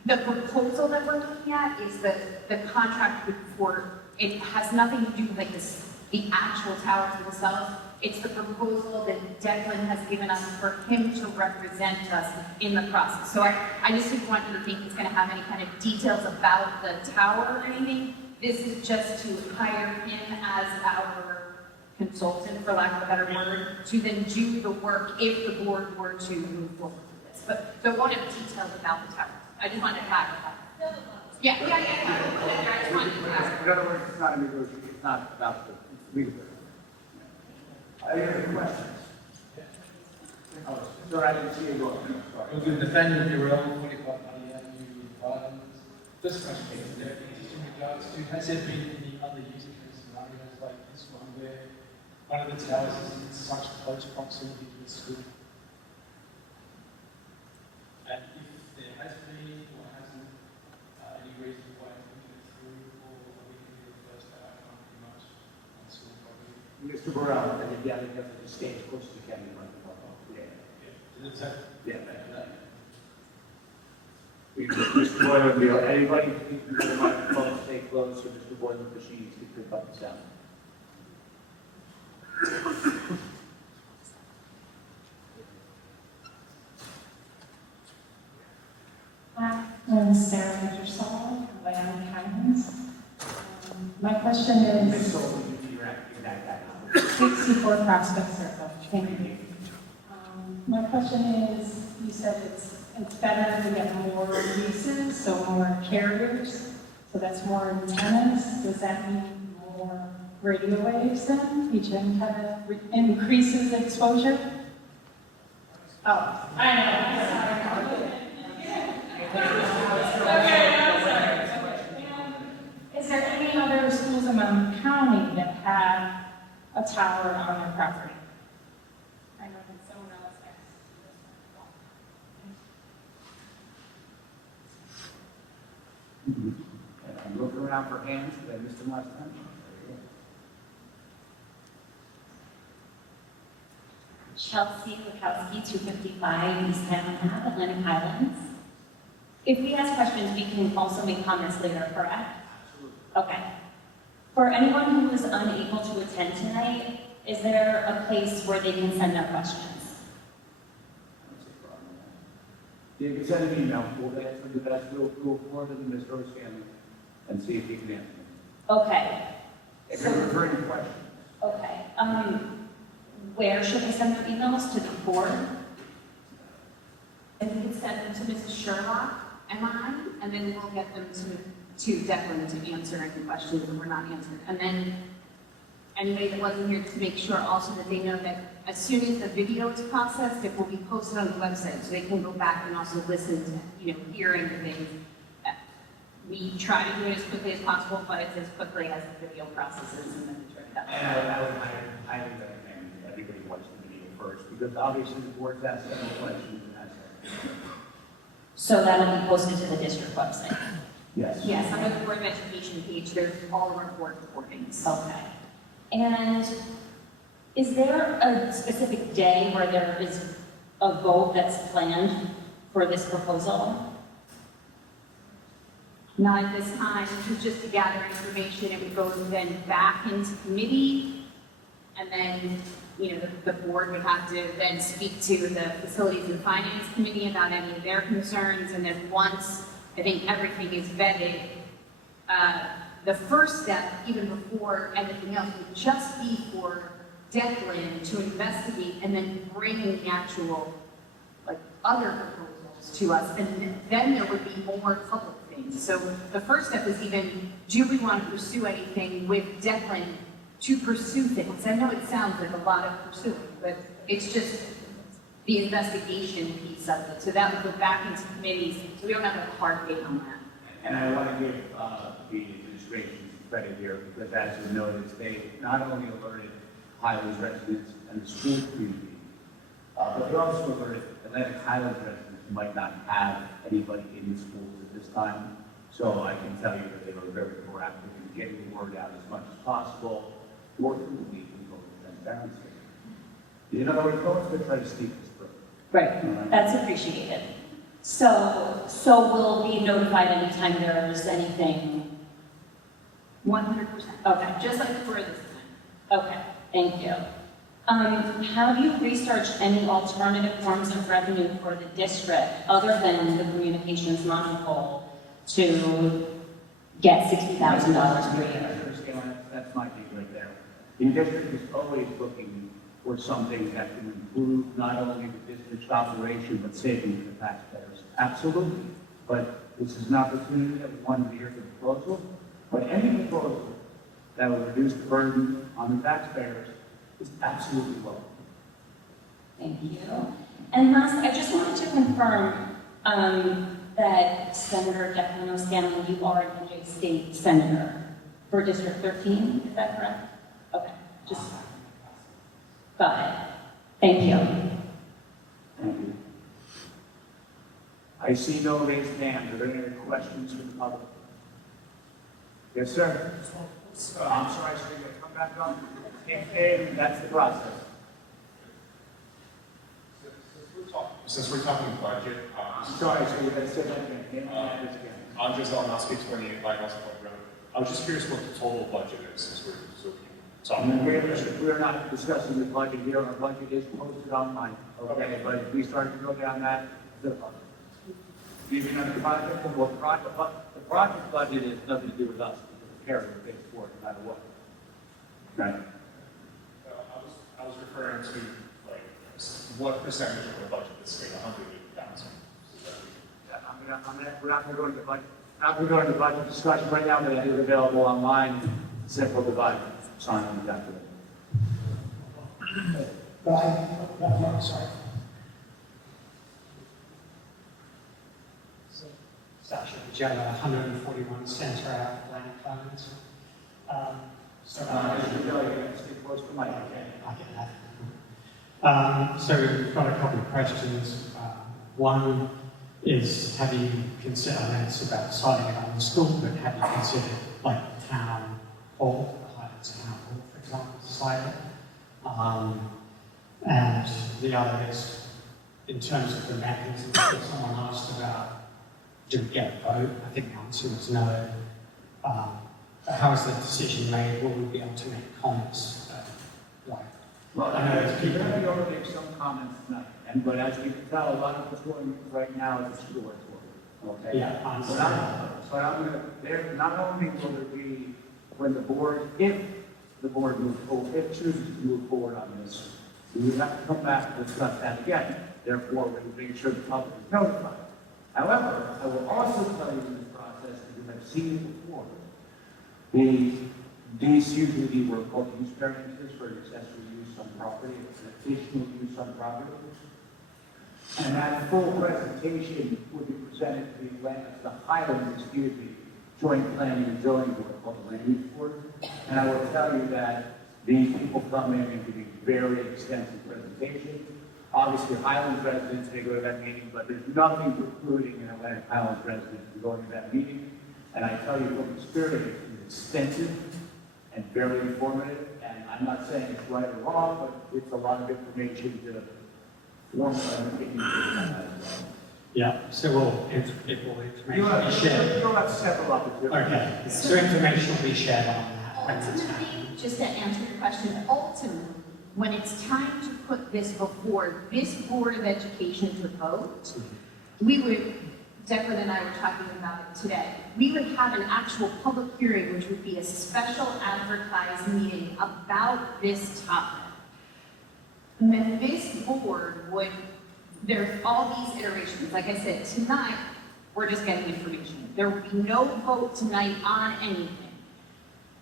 The proposal that we're looking at is the contract for, it has nothing to do with like this, the actual towers themselves. It's the proposal that Declan has given us for him to represent us in the process. So I just didn't want you to think it's going to have any kind of details about the tower or anything. This is just to hire him as our consultant, for lack of a better word, to then do the work if the board were to move forward with this. But there won't have details about the tower. I just wanted to clarify. Yeah. I just wanted to clarify. In other words, it's not a negotiation, it's not about the legal. Are there any questions? Oh, sorry, I didn't see you go. Sorry. Good, Nathaniel Burrell, 45 Avenue, Ireland. First question is, in regards to, has there been any other use case scenarios like this one where one of the towers is in such close proximity to the school? And if there has been or hasn't, any reason why it's been get through, or are we going to be the first outcome pretty much on school property? Mr. Burrell, I think you have to stay as close as you can to the microphone. Yeah. Is it Yeah, thank you. Mr. Boyle, will anybody speak to the microphone, stay close, so Mr. Boyle with the sheets can pick up the sound. Hi, I'm Sarah Wintersall, Wyoming Highlands. My question Ms. is Sullivan, you can exact that number. 64 Prospect Circle. Thank you. My question is, you said it's better to get more uses, so more carriers, so that's more antennas. Does that mean more radio waves then? Each antenna increases exposure? Oh, I know. Is there any other schools in Mountain County that have a tower on their property? I know that someone else has. And I'm looking around for hands, did I miss them last time? Chelsea Lukowski, 255 East Hampton Ave, Atlantic Highlands. If we ask questions, we can also make comments later, correct? Absolutely. Okay. For anyone who was unable to attend tonight, is there a place where they can send their questions? You can send an email, we'll answer the best, we'll forward it to Mr. O'Scanlan and see if he can answer them. Okay. If you're referring to questions. Okay. Where should we send their emails? To the board? And we can send them to Mrs. Sherlock and and then we'll get them to Declan to answer any questions that were not answered. And then anybody that wasn't here, to make sure also that they know that as soon as the video is processed, it will be posted on the website, so they can go back and also listen to, hearing the things. We try to do it as quickly as possible, but it's as quickly as the video processes and then we turn it up. And I would highly recommend everybody watch the video first, because obviously the board's asked several questions and answered. So that'll be posted to the district website? Yes. Yes, under the Board of Education page, there's all of our board recordings. Okay. And is there a specific day where there is a vote that's planned for this proposal? Not at this time. This is just to gather information. It would go then back into committee, and then, the board would have to then speak to the Facilities and Finance Committee about any of their concerns, and then once, I think everything is vetted, the first step, even before anything else, would just be for Declan to investigate and then bring the actual, other proposals to us, and then there would be more public things. So the first step is even, do we want to pursue anything with Declan to pursue things? I know it sounds like a lot of pursuing, but it's just the investigation piece of it. So that would go back into committees, so we don't have a hard date on that. And I want to give the administration credit here, because as you noticed, they not only alerted Highlands residents and the school community, but they also alerted Atlantic Highlands residents who might not have anybody in the schools at this time. So I can tell you that they were very proactive in getting the word out as much as possible, working with me in total transparency. In other words, no one's going to try to sneak this through. Right, that's appreciated. So we'll be notified anytime there's anything? 100%. Okay, just like for this time. Okay, thank you. Have you researched any alternative forms of revenue for the district other than the communications module to get $60,000 per year? That's my view right there. The district is always looking for something that can improve not only the district's operation, but saving the taxpayers. Absolutely. But this is an opportunity that we want to hear the proposal. But any proposal that will reduce the burden on the taxpayers is absolutely welcome. Thank you. And last, I just wanted to confirm that Senator Declan O'Scanlan, you are an NJ State Senator for District 13, is that correct? Okay, just got it. Thank you. Thank you. I see no raised hands. Are there any questions from the public? Yes, sir. I'm sorry, sir, you gotta come back up. And that's the process. Since we're talking budget, Sorry, sir, you gotta say that again. Name and address again. Andres Aronofsky, 28 Lighthouse Point Road. I was just curious what the total budget is, since we're talking. We're not discussing the budget here. Our budget is posted online. Okay, but if we start to go down that, even on the project, well, the project budget has nothing to do with us. The carrier pays for it, no matter what. Right. I was referring to, like, what percentage of the budget is state 180,000? We're not going to go into the budget. Not going to go into the budget discussion right now, but it is available online. Simple divide. Sign on exactly. Sorry. Sasha Vijaya, 141 Center Ave, Atlantic Highlands. Stay close to the mic. I get that. So we've got a couple of questions. One is, have you considered, I know it's about deciding it on the school, but have you considered like the town hall, the Highlands Town Hall, for example, to site it? And the other is, in terms of the mechanism that someone asked about, do we get a vote? I think the answer was no. How is the decision made? Will we be able to make comments? Well, I know it's people going to make some comments tonight, but as you can tell, a lot of what's going right now is a school report. Okay. Yeah, I So I'm going to. Not only will there be when the board, if the board moves forward, if chooses to move forward on this, we would have to come back and discuss that again. Therefore, we will make sure the public is notified. However, I will also tell you in this process, because I've seen it before, these usually were called use variances for accessory use on property, additional use on property. And that full presentation would be presented to the Highlands, Joint Planning and Zoning Board, called the Land Use Board. And I will tell you that these people come in and give a very extensive presentation. Obviously, Highlands residents may go to that meeting, but there's nothing precluding an Atlantic Highlands resident from going to that meeting. And I tell you from experience, it's extensive and very informative. And I'm not saying it's right or wrong, but it's a lot of information to form an opinion on that as well. Yeah, so information be shared. You'll have several opportunities. Okay, so information will be shared on that. Ultimately, just to answer your question, ultimately, when it's time to put this before this Board of Education to vote, we would, Declan and I were talking about it today, we would have an actual public hearing, which would be a special advertised meeting about this topic. And then this board would, there's all these iterations. Like I said, tonight, we're just getting information. There will be no vote tonight on anything.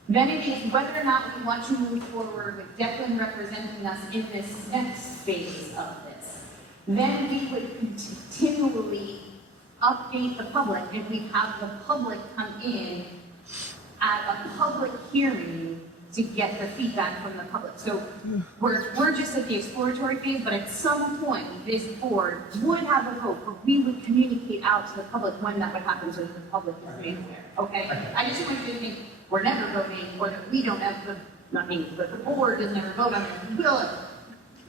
Then it is whether or not we want to move forward with Declan representing us in this next phase of this. Then we would continually update the public, and we have the public come in at a public hearing to get the feedback from the public. So we're just at the exploratory phase, but at some point, this board would have a vote, or we would communicate out to the public when that would happen so that the public is made aware, okay? I just want you to think we're never voting, or that we don't have the, not me, but the board does never vote on it. We will,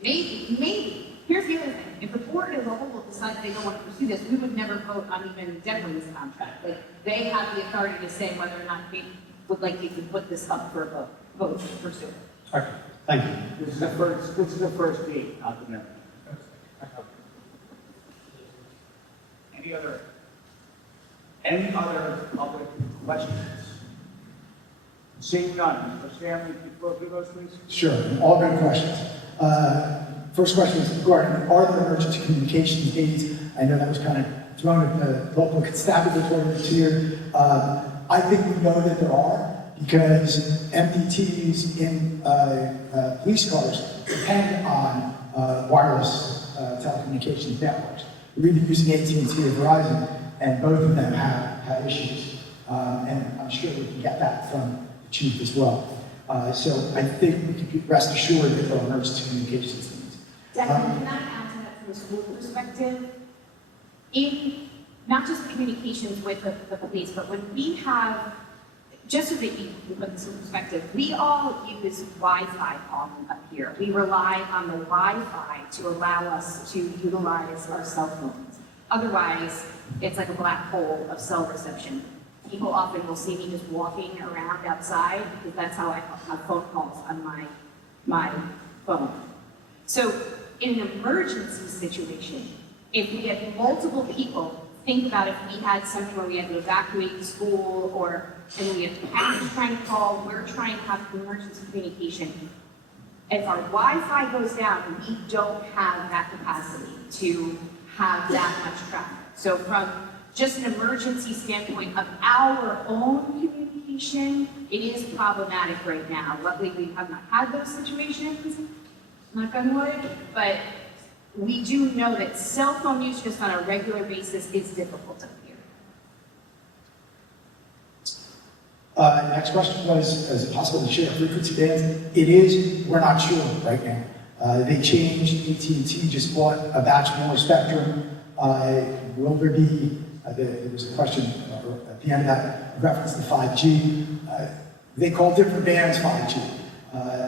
maybe. Here's the other thing. If the board as a whole decides they don't want to pursue this, we would never vote on even Declan's contract. Like, they have the authority to say whether or not they would like you to put this up for a vote to pursue it. Okay, thank you. This is the first date, not the minute. Any other public questions? Seeing none, Mr. Stanley, can you go through those, please? Sure, all good questions. First question is regarding, are there emergency communications needs? I know that was kind of thrown at the local constabulary here. I think we know that there are. because MDTs in police cars depend on wireless telecommunications networks. We're either using AT&T or Verizon, and both of them have issues. And I'm sure we can get that from the chief as well. So I think we can rest assured that there are emergency communications needs. Definitely, can I add to that from a school perspective? In not just the communications with the police, but when we have, just so that you can put this in perspective, we all use Wi-Fi up here. We rely on the Wi-Fi to allow us to utilize our cell phones. Otherwise, it's like a black hole of cell reception. People often will see me just walking around outside because that's how I have phone calls on my phone. So in an emergency situation, if we had multiple people, think about if we had something where we had to evacuate the school and we have parents trying to call, we're trying to have emergency communication. If our Wi-Fi goes down, we don't have that capacity to have that much traffic. So from just an emergency standpoint of our own communication, it is problematic right now. Luckily, we have not had those situations, knock on wood, but we do know that cell phone use just on a regular basis is difficult up here. Next question was, is it possible to share frequency bands? It is, we're not sure right now. They changed, AT&T just bought a batch more spectrum. Will there be, there was a question at the end of that, reference to 5G. They call different bands 5G,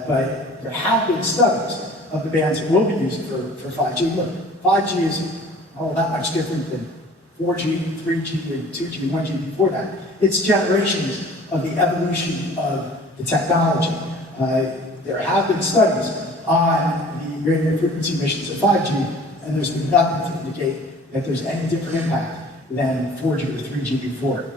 but there have been studies of the bands that will be used for 5G. Look, 5G is that much different than 4G, 3G, and 2G, and 1G before that. It's generations of the evolution of the technology. There have been studies on the radio frequency emissions of 5G, and there's been nothing to indicate that there's any different impact than 4G or 3G before it.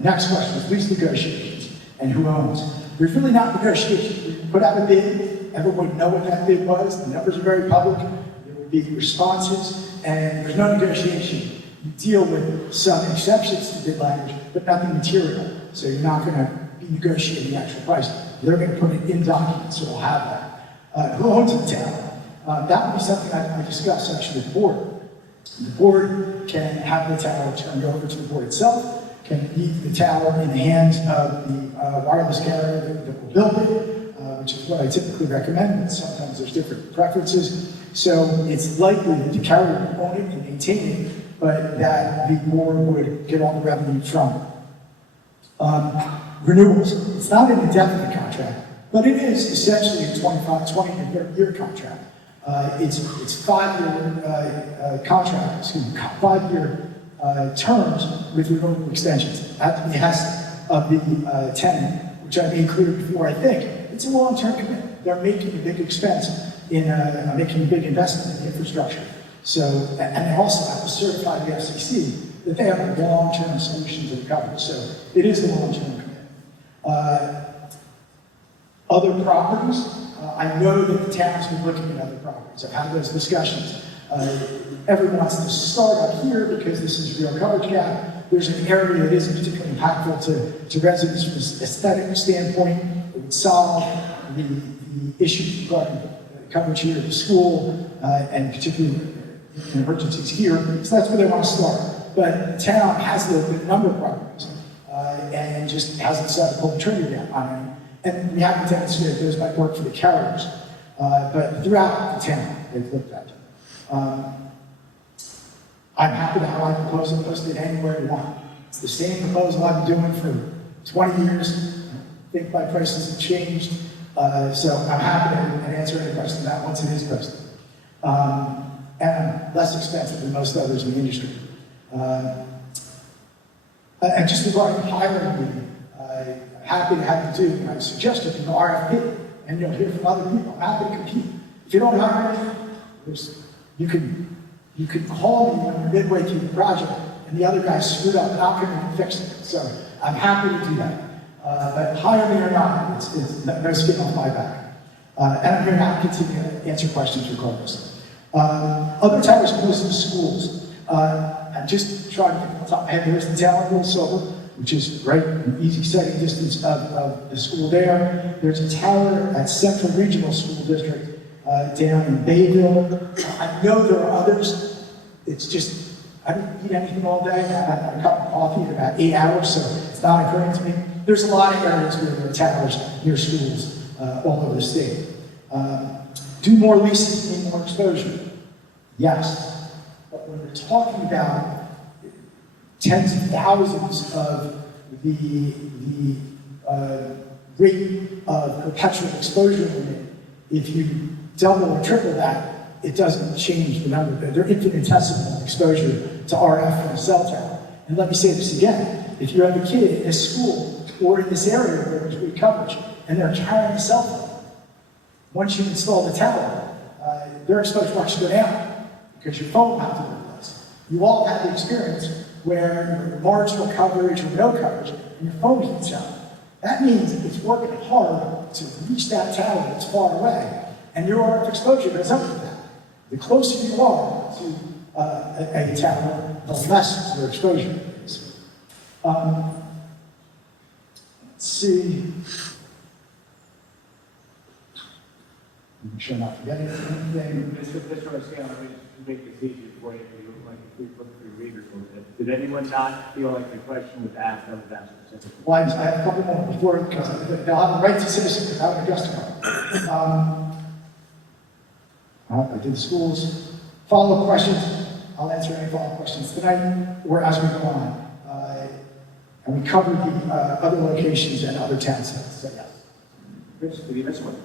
Next question is lease negotiations and who owns. There's really not negotiations. We put out a bid, everyone would know what that bid was, the numbers are very public, there will be responses, and there's no negotiation. You deal with some exceptions to bid language, but nothing material. So you're not going to be negotiating the actual price. They're going to put it in documents, so we'll have that. Who owns the tower? That would be something I discuss actually with the board. The board can have the tower turned over to the board itself, can leave the tower in the hands of the wireless carrier that will build it, which is what I typically recommend, but sometimes there's different preferences. So it's likely that the carrier will own it and maintain it, but that the board would get all the revenue from it. Renewals, it's not an indefinite contract, but it is essentially a 20 to 30-year contract. It's 5-year contract, 5-year terms with renewable extensions at the behest of the tenant, which I made clear before. I think it's a long-term commitment. They're making a big expense in making a big investment in infrastructure. So, and they also have to certify the FCC that they have a long-term solution to the coverage. So it is a long-term commitment. Other properties, I know that the town's been looking at other properties. I've had those discussions. Everyone wants to start up here because this is real coverage gap. There's an area that isn't particularly impactful to residents from an aesthetic standpoint. It would solve the issues regarding coverage here at the school, and particularly in emergencies here. So that's where they want to start. But the town has looked at a number of properties and just hasn't decided to pull the trigger yet on any. And we have a tendency that those might work for the carriers. But throughout the town, they've looked at. I'm happy to have my proposal posted anywhere you want. It's the same proposal I've been doing for 20 years. I think my prices have changed. So I'm happy to answer any question on that once it is posted. And I'm less expensive than most others in the industry. And just regarding hiring, I'm happy to have you do. I suggest you do RFP, and you'll hear from other people. I'm happy to compete. If you don't hire me, you can call me when you're midway through the project, and the other guy screwed up, and I'll come in and fix it. So I'm happy to do that. But hire me or not, it's no skin off my back. And I'm here now to continue to answer questions regardless. Other towers close to schools. I'm just trying to think off the top of my head. There's the tower in Little Silver. which is right an easy sighting distance of the school there. There's a tower at Central Regional School District down in Bayville. I know there are others. It's just, I didn't eat anything all day. I had a cup of coffee in about 8 hours, so it's not occurring to me. There's a lot of areas where there are towers near schools all over the state. Do more leases mean more exposure? Yes. But when we're talking about tens of thousands of the rate of perpetual exposure limit, if you double or triple that, it doesn't change the number. They're infinitesimal exposure to RF from a cell tower. And let me say this again. If you have a kid in a school or in this area where there's good coverage and they're carrying a cell phone, once you install the tower, their exposure marks go down because your phone will have to be replaced. You all have had the experience where you're marginal coverage or no coverage and your phone heats up. That means it's working hard to reach that tower that's far away, and your RF exposure goes up with that. The closer you are to a tower, the less your exposure is. Let's see. Make sure I'm not forgetting anything. Mr. O'Scanlan, let me just make this easier for you. If you like, if we look through readers a little bit. Did anyone not feel like the question was asked? That was asked specifically. Well, I have a couple more before, because they'll have the right to citizenship without an adjustment. I did the schools. Follow-up questions. I'll answer any follow-up questions tonight or as we go on. And we covered the other locations and other town sites. So yes. Chris, did you miss one?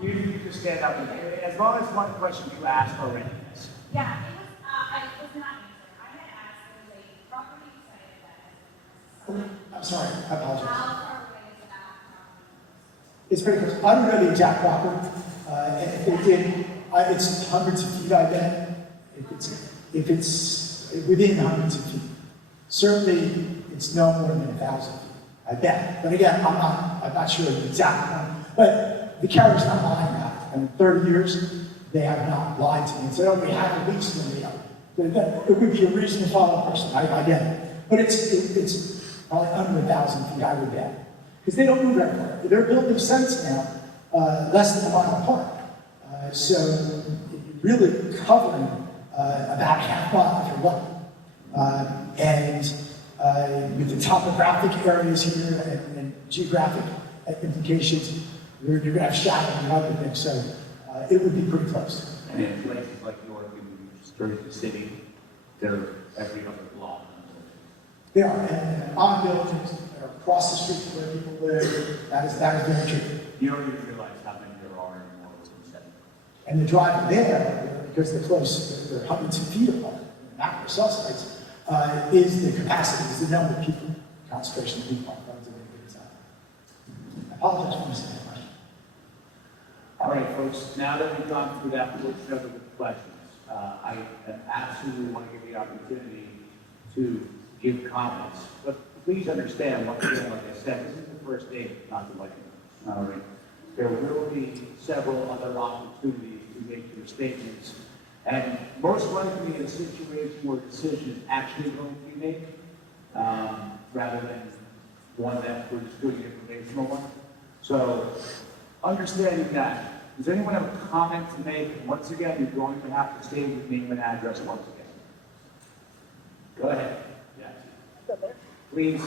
You just stand up and, as long as one question you asked already. Yes. Yeah, it was not answered. I had asked, there was a property site that has I'm sorry, I apologize. How far away is that property? It's pretty close. I don't know the exact property. And if they did, it's hundreds of feet, I bet. If it's within hundreds of feet. Certainly, it's no more than 1,000 feet, I bet. But again, I'm not sure the exact one. But the carrier's not lying about it. And in 30 years, they have not lied to me and said, oh, we have a lease in the It would be a reasonable follow-up question. I get it. But it's probably under 1,000 feet, I would bet. Because they don't move very far. They're building sites now less than a mile apart. So really covering about half mile if you're lucky. And with the topographic areas here and geographic implications, you're going to have shadowing and other things. So it would be pretty close. And in places like Newark and Jersey City, they're every other block. They are. And on buildings, they're across the street from where people live. That is very true. You don't even realize how many there are in Newark and City. And the driving there, because they're close, they're hundreds of feet apart, macro cell sites, is the capacity, is the number of people, concentration of people on phones at any given time. I apologize for missing that question. All right, folks, now that we've gone through that portion of the questions, I absolutely want to give you the opportunity to give comments. But please understand, once again, like I said, this is the first date, not the wedding. All right. There will be several other opportunities to make your statements. And most likely in a situation where a decision is actually going to be made, rather than one that we're just doing an informational one. So, understanding that, does anyone have a comment to make? Once again, you're going to have to state your name and address once again. Go ahead. Yes. Please.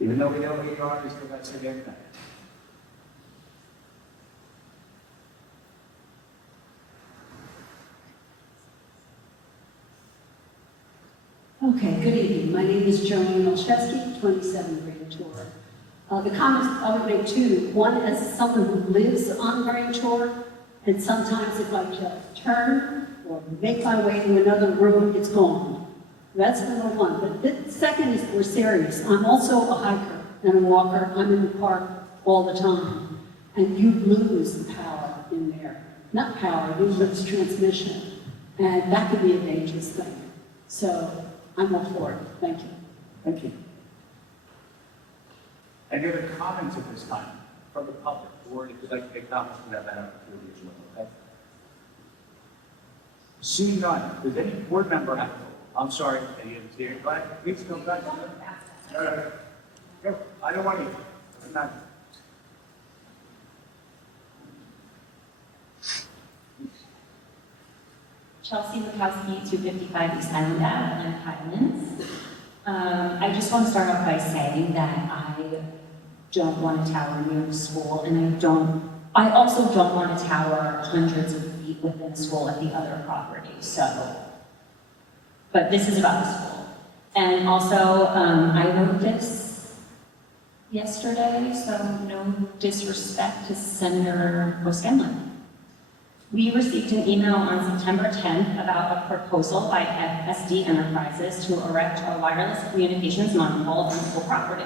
Even though we know who you are, you still got to say your name. Okay, good evening. My name is Joanne Olszewski, 27 Grand Tour. The comments I would make two. One, as someone who lives on Grand Tour, and sometimes if I just turn or make my way to another road, it's gone. That's number one. But the second is we're serious. I'm also a hiker and a walker. I'm in the park all the time. And you lose the power in there. Not power, you lose transmission. And that could be a dangerous thing. So I'm all for it. Thank you. Thank you. Any other comments at this time from the public, or if you'd like to make comments, we have that opportunity as well, okay? Seeing none, does any board member have I'm sorry, I didn't see it. Go ahead, please come back. No, I don't want you. I'm not. Chelsea Lukowski, 255 East Island Ave, Glen Highlands. I just want to start off by saying that I don't want a tower near the school, and I also don't want a tower hundreds of feet within the school at the other property, but this is about the school. And also, I wrote this yesterday, so no disrespect to Senator O'Scanlan. We received an email on September 10th about a proposal by FSD Enterprises to erect a wireless communications monopole on school property.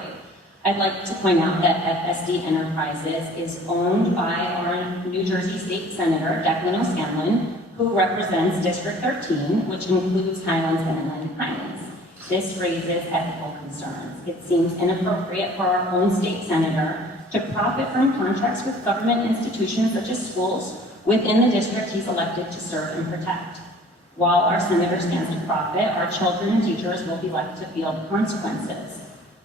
I'd like to point out that FSD Enterprises is owned by our New Jersey State Senator, Declan O'Scanlan, who represents District 13, which includes Highlands and Atlantic Highlands. This raises ethical concerns. It seems inappropriate for our own state senator to profit from contracts with government institutions such as schools within the district he's elected to serve and protect. While our senator stands to profit, our children and teachers will be left to feel the consequences.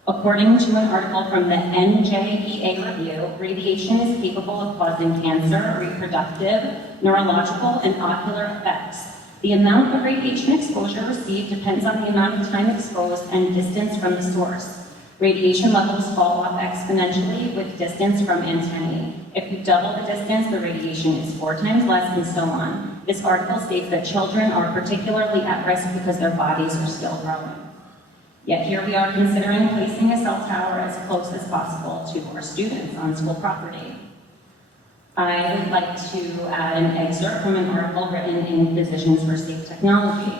According to an article from the NJEA Review, radiation is capable of causing cancer, reproductive, neurological, and ocular effects. The amount of radiation exposure received depends on the amount of time exposed and distance from the source. Radiation levels fall off exponentially with distance from antennae. If you double the distance, the radiation is 4 times less, and so on. This article states that children are particularly at risk because their bodies are still growing. Yet here we are considering placing a cell tower as close as possible to our students on school property. I would like to add an excerpt from an article written in Physicians for Safe Technology.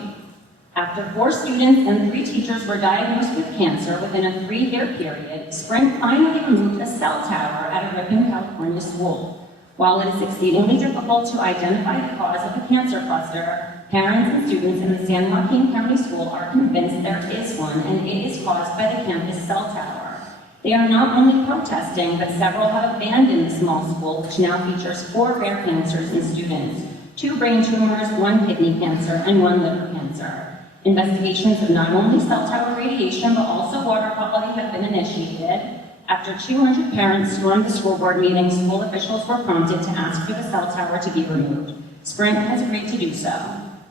After 4 students and 3 teachers were diagnosed with cancer within a 3-year period, Sprint finally removed a cell tower at a Ripon, California school. While it is exceedingly difficult to identify the cause of the cancer cluster, parents and students in the San Joaquin County School are convinced there is one, and it is caused by the campus cell tower. They are not only protesting, but several have abandoned the small school, which now features 4 rare cancers in students, 2 brain tumors, 1 kidney cancer, and 1 liver cancer. Investigations of not only cell tower radiation, but also water quality have been initiated. After 200 parents stormed the school board meeting, school officials were prompted to ask for the cell tower to be removed. Sprint has agreed to do so.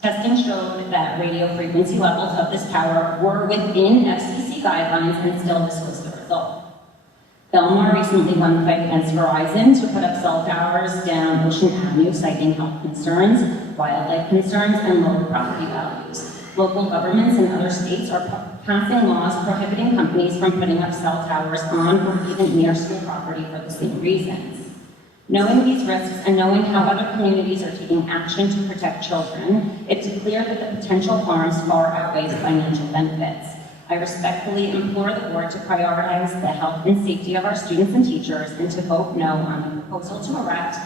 Testing showed that radio frequency levels of this tower were within FCC guidelines, and still this was the result. Belmar recently won the fight against Verizon to put up cell towers down Ocean Avenue, citing health concerns, wildlife concerns, and low property values. Local governments in other states are passing laws prohibiting companies from putting up cell towers on or even near school property for the same reasons. Knowing these risks and knowing how other communities are taking action to protect children, it's clear that the potential harms far outweigh the financial benefits. I respectfully implore the board to prioritize the health and safety of our students and teachers, and to vote no on the proposal to erect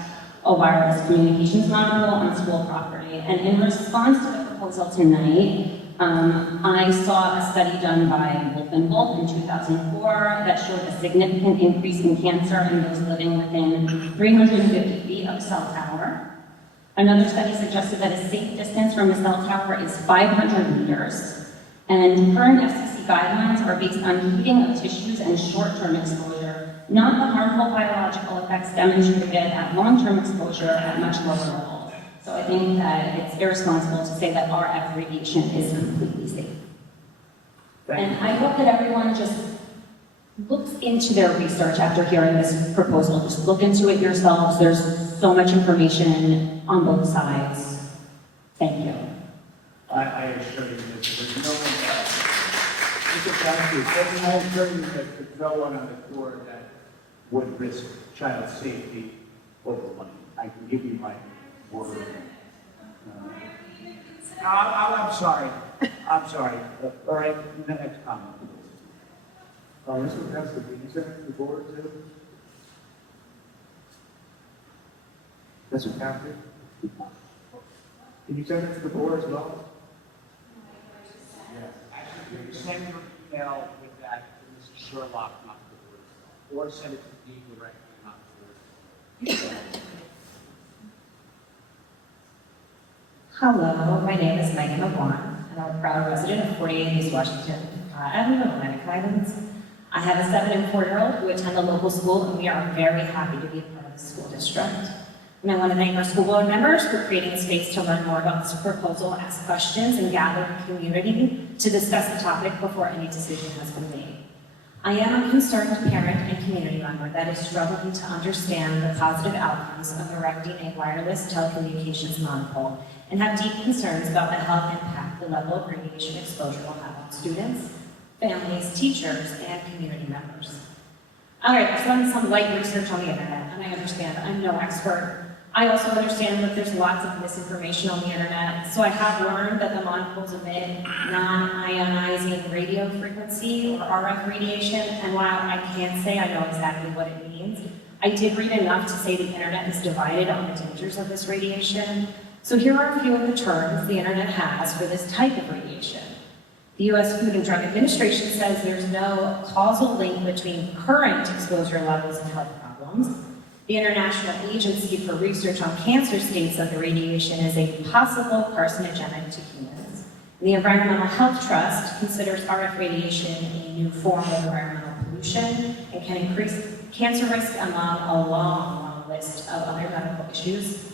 a wireless communications monopole on school property. And in response to the proposal tonight, I saw a study done by Wolf and Wolf in 2004 that showed a significant increase in cancer in those living within 350 feet of a cell tower. Another study suggested that a safe distance from a cell tower is 500 meters. And current FCC guidelines are based on heating of tissues and short-term exposure, not the harmful biological effects demonstrated at long-term exposure at much lower levels. So I think that it's irresponsible to say that RF radiation is completely safe. And I hope that everyone just looks into their research after hearing this proposal. Just look into it yourselves. There's so much information on both sides. Thank you. I assure you that there's no one else. I assure you that there's no one on the floor that would risk child safety over money. I can give you my word. I'm sorry. I'm sorry. All right, the next comment. This one has to be sent to the board too? Does it have to? Can you send it to the board as well? Yes. Actually, send your email with that to Mrs. Sherlock, not the board. Or send it to me directly, not the board. Hello, my name is Megan McGuan. and I'm a proud resident of 48 East Washington Avenue, Atlantic Highlands. I have a 7 and 4-year-old who attend a local school, and we are very happy to be a part of the school district. And I want to thank our school board members for creating a space to learn more about this proposal, ask questions, and gather community to discuss the topic before any decision has been made. I am a concerned parent and community member that is struggling to understand the positive outcomes of erecting a wireless telecommunications monopole and have deep concerns about the health impact the level of radiation exposure will have on students, families, teachers, and community members. All right, I've done some light research on the internet, and I understand I'm no expert. I also understand that there's lots of misinformation on the internet, so I have learned that the monopoles emit non-ionizing radio frequency or RF radiation, and while I can't say I know exactly what it means, I did read enough to say the internet is divided on the dangers of this radiation. So here are a few of the terms the internet has for this type of radiation. The U.S. Food and Drug Administration says there's no causal link between current exposure levels and health problems. The International Agency for Research on Cancer states that the radiation is a possible carcinogenic to humans. The Environmental Health Trust considers RF radiation a new form of environmental pollution and can increase cancer risk among a long list of other medical issues.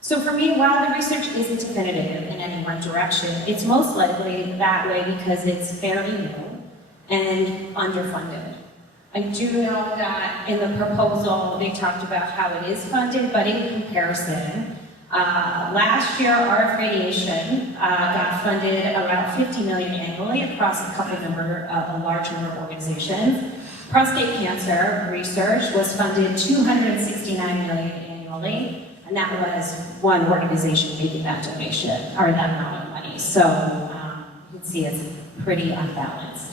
So for me, while the research isn't definitive in any one direction, it's most likely that way because it's fairly new and underfunded. I do know that in the proposal, they talked about how it is funded, but in comparison, last year, RF radiation got funded about $50 million annually across a large number of organizations. Prostate cancer research was funded $269 million annually, and that was one organization making that donation, or that amount of money. So you can see it's pretty unbalanced.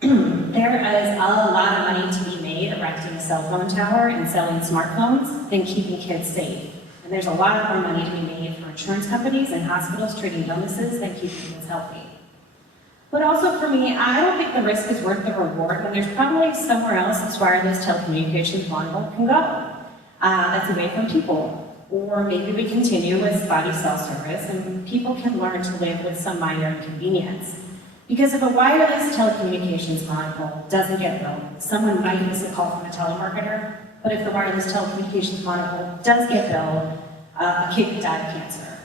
There is a lot of money to be made erecting a cell phone tower and selling smartphones than keeping kids safe. And there's a lot more money to be made for insurance companies and hospitals treating illnesses than keeping kids healthy. But also for me, I don't think the risk is worth the reward when there's probably somewhere else this wireless telecommunications model can go. That's away from people. Or maybe we continue with spotty cell service and people can learn to live with some minor inconvenience. Because if a wireless telecommunications monopole doesn't get built, someone might miss a call from a telemarketer, but if the wireless telecommunications monopole does get built, a kid could die of cancer.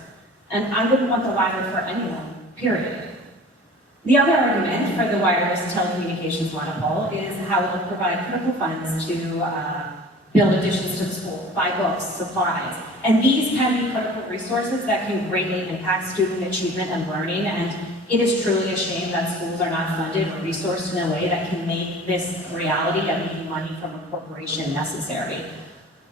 And I wouldn't want the wireless for anyone, period. The other argument for the wireless telecommunications monopole is how it will provide critical funds to build additions to the school, buy books, supplies. And these can be critical resources that can greatly impact student achievement and learning, and it is truly a shame that schools are not funded or resourced in a way that can make this reality of making money from a corporation necessary.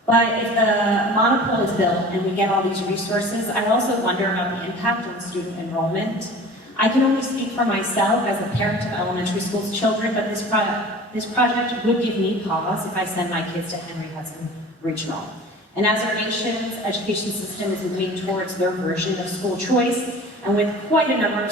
But if the monopole is built and we get all these resources, I also wonder about the impact on student enrollment. I can only speak for myself as a parent of elementary school children, but this project would give me pause if I send my kids to Henry Hudson Regional. And as our nation's education system is moving towards their version of school choice, and with quite a number of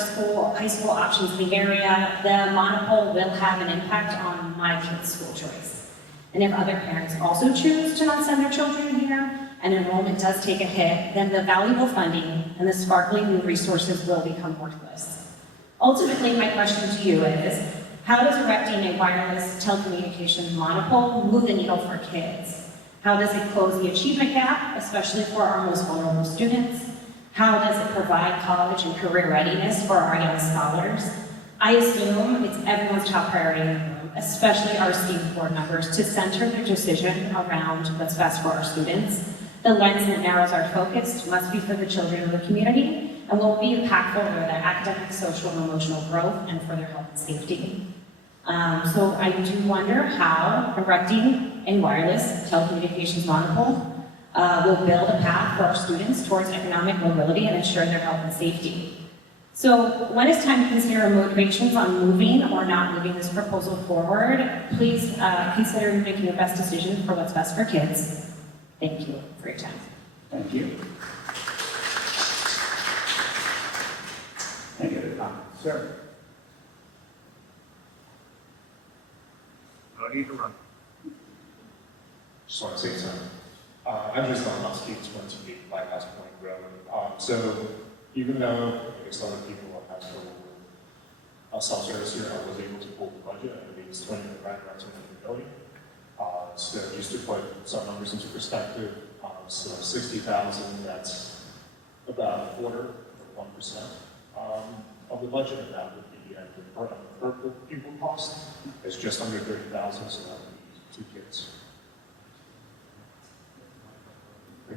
high school options in the area, the monopole will have an impact on my kids' school choice. And if other parents also choose to not send their children here, and enrollment does take a hit, then the valuable funding and the sparkling new resources will become worthless. Ultimately, my question to you is, how does erecting a wireless telecommunications monopole move the needle for kids? How does it close the achievement gap, especially for our most vulnerable students? How does it provide college and career readiness for our young scholars? I assume it's everyone's top priority in the room, especially our esteemed board members, to center their decision around what's best for our students. The lens that narrows our focus must be for the children of the community and will be impactful for their academic, social, and emotional growth and for their health and safety. So I do wonder how erecting a wireless telecommunications monopole will build a path for our students towards economic mobility and ensure their health and safety. So when it's time to consider motivations on moving or not moving this proposal forward, please consider making the best decision for what's best for kids. Thank you for your time. Thank you. Any other comments? Sir? No need to run. Just want to say something. I'm just on Husky, just wanted to make my last point, really. So even though it's other people have had trouble with self-service here, I was able to pull the budget, I believe it's right around 200 million. So just to put some numbers into perspective, so 60,000, that's about a quarter or 1% of the budget, and that would be at the per pupil cost. It's just under 30,000, so that would be 2 kids.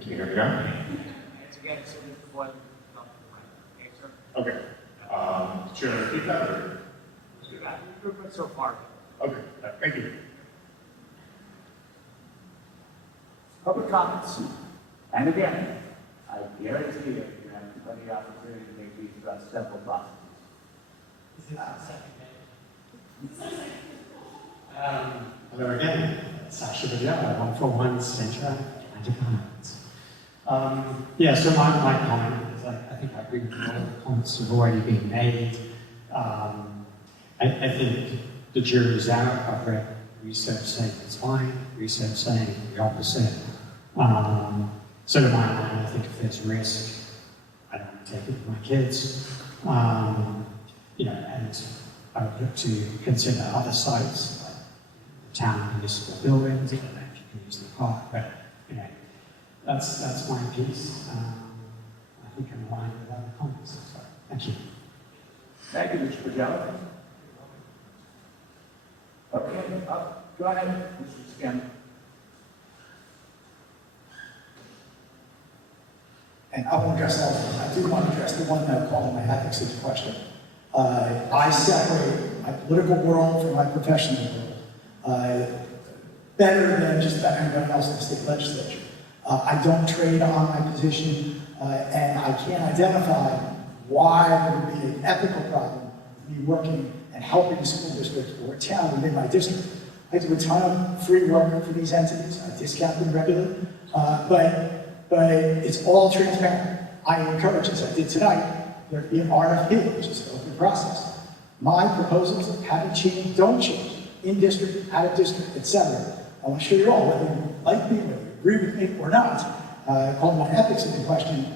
Can you hear me now? Once again, so this is what, okay, sir? Okay. Should I repeat that or? Yeah, you're good so far. Okay, thank you. Public comments. And again, I guarantee you, you have plenty of opportunity to make these simple processes. Is this the second day? Hello again, Sasha Vidya, 141 Central Comments. Yeah, so my comment is I think I agree with a lot of the comments that have already been made. I think the jury's out. I've read research saying it's fine, research saying the opposite. So to my mind, I think if there's risk, I don't want to take it with my kids. You know, and I would look to consider other sites, like town municipal buildings. I don't know if you can use the park, but you know, that's my piece. I think I'm aligned with other comments. So, thank you. Thank you, Mr. Pagello. Okay, go ahead, Mr. Scanlon. And I won't address all of them. I do want to address the one that called my ethics into question. I separate my political world from my professional world better than just about anyone else in the state legislature. I don't trade on my position, and I can't identify why there would be an ethical problem with me working and helping a school district or a town within my district. I do a ton of free work for these entities. I discount them regularly, but it's all transparent. I encourage, as I did tonight, there to be an RFP, which is an open process. My proposals haven't changed, don't change, in district, out of district, etc. I want to show you all, whether you like me, whether you agree with me or not, calling my ethics into question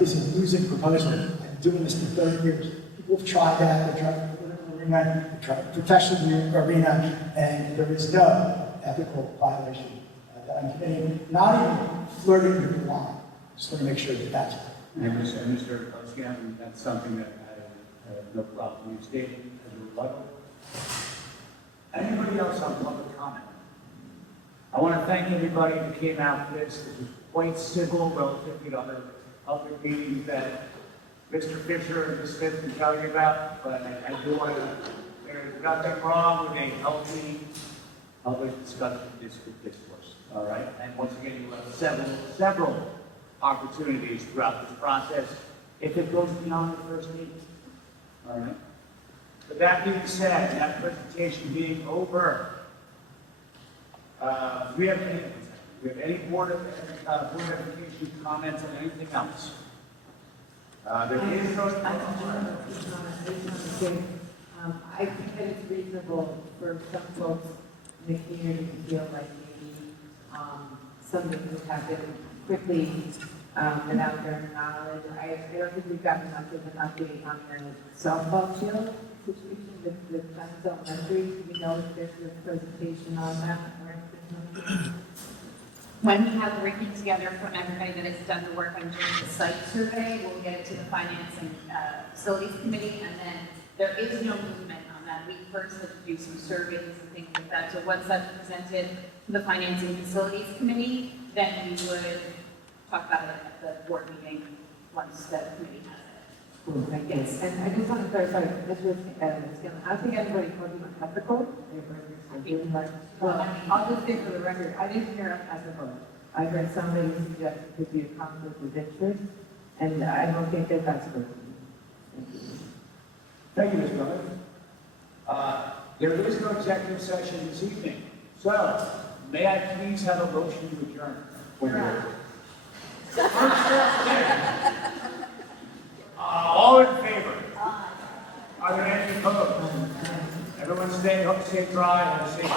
is a losing proposal. I've been doing this for 30 years. People have tried that, they've tried the political arena, they've tried the professional arena, and there is no ethical violation that I'm committing, not even flirting with the line. Just want to make sure that that's And Mr. Scanlon, that's something that I have no problem with stating as a rebuttal. Anybody else on public comment? I want to thank everybody who came out for this. This was quite civil relative to other public meetings that Mr. Fisher and Ms. Smith can tell you about, but I do want to, there's nothing wrong with a healthy public discussion, discourse, all right? And once again, you will have several opportunities throughout this process if it goes beyond the first meeting, all right? With that being said, and that presentation being over, do we have any board of education comments on anything else? There is no. I think that it's reasonable for some folks in the community to feel like maybe some things happen quickly without their knowledge. I don't think we've gotten much of an update on the softball field situation with Hudson Elementary. Do you know if there's a presentation on that? When we have the ranking together from everybody that has done the work on doing the site survey, we'll get it to the Finance and Facilities Committee, and then there is no movement on that. We first have to do some surveys and things like that. So once that's presented to the Finance and Facilities Committee, then we would talk about it at the board meeting once the committee has it. Cool, thank you. Yes, and I just want to clarify, Mr. Scanlon, I don't think anybody called you unethical. Well, I'll just say for the record, I didn't hear unethical. I heard somebody suggest it could be a conflict of interest, and I don't think that that's good. Thank you, Ms. Miller. There is no executive session this evening, so may I please have a motion to adjourn? All in favor? Are there any opposed? Everyone stay dry, and safe.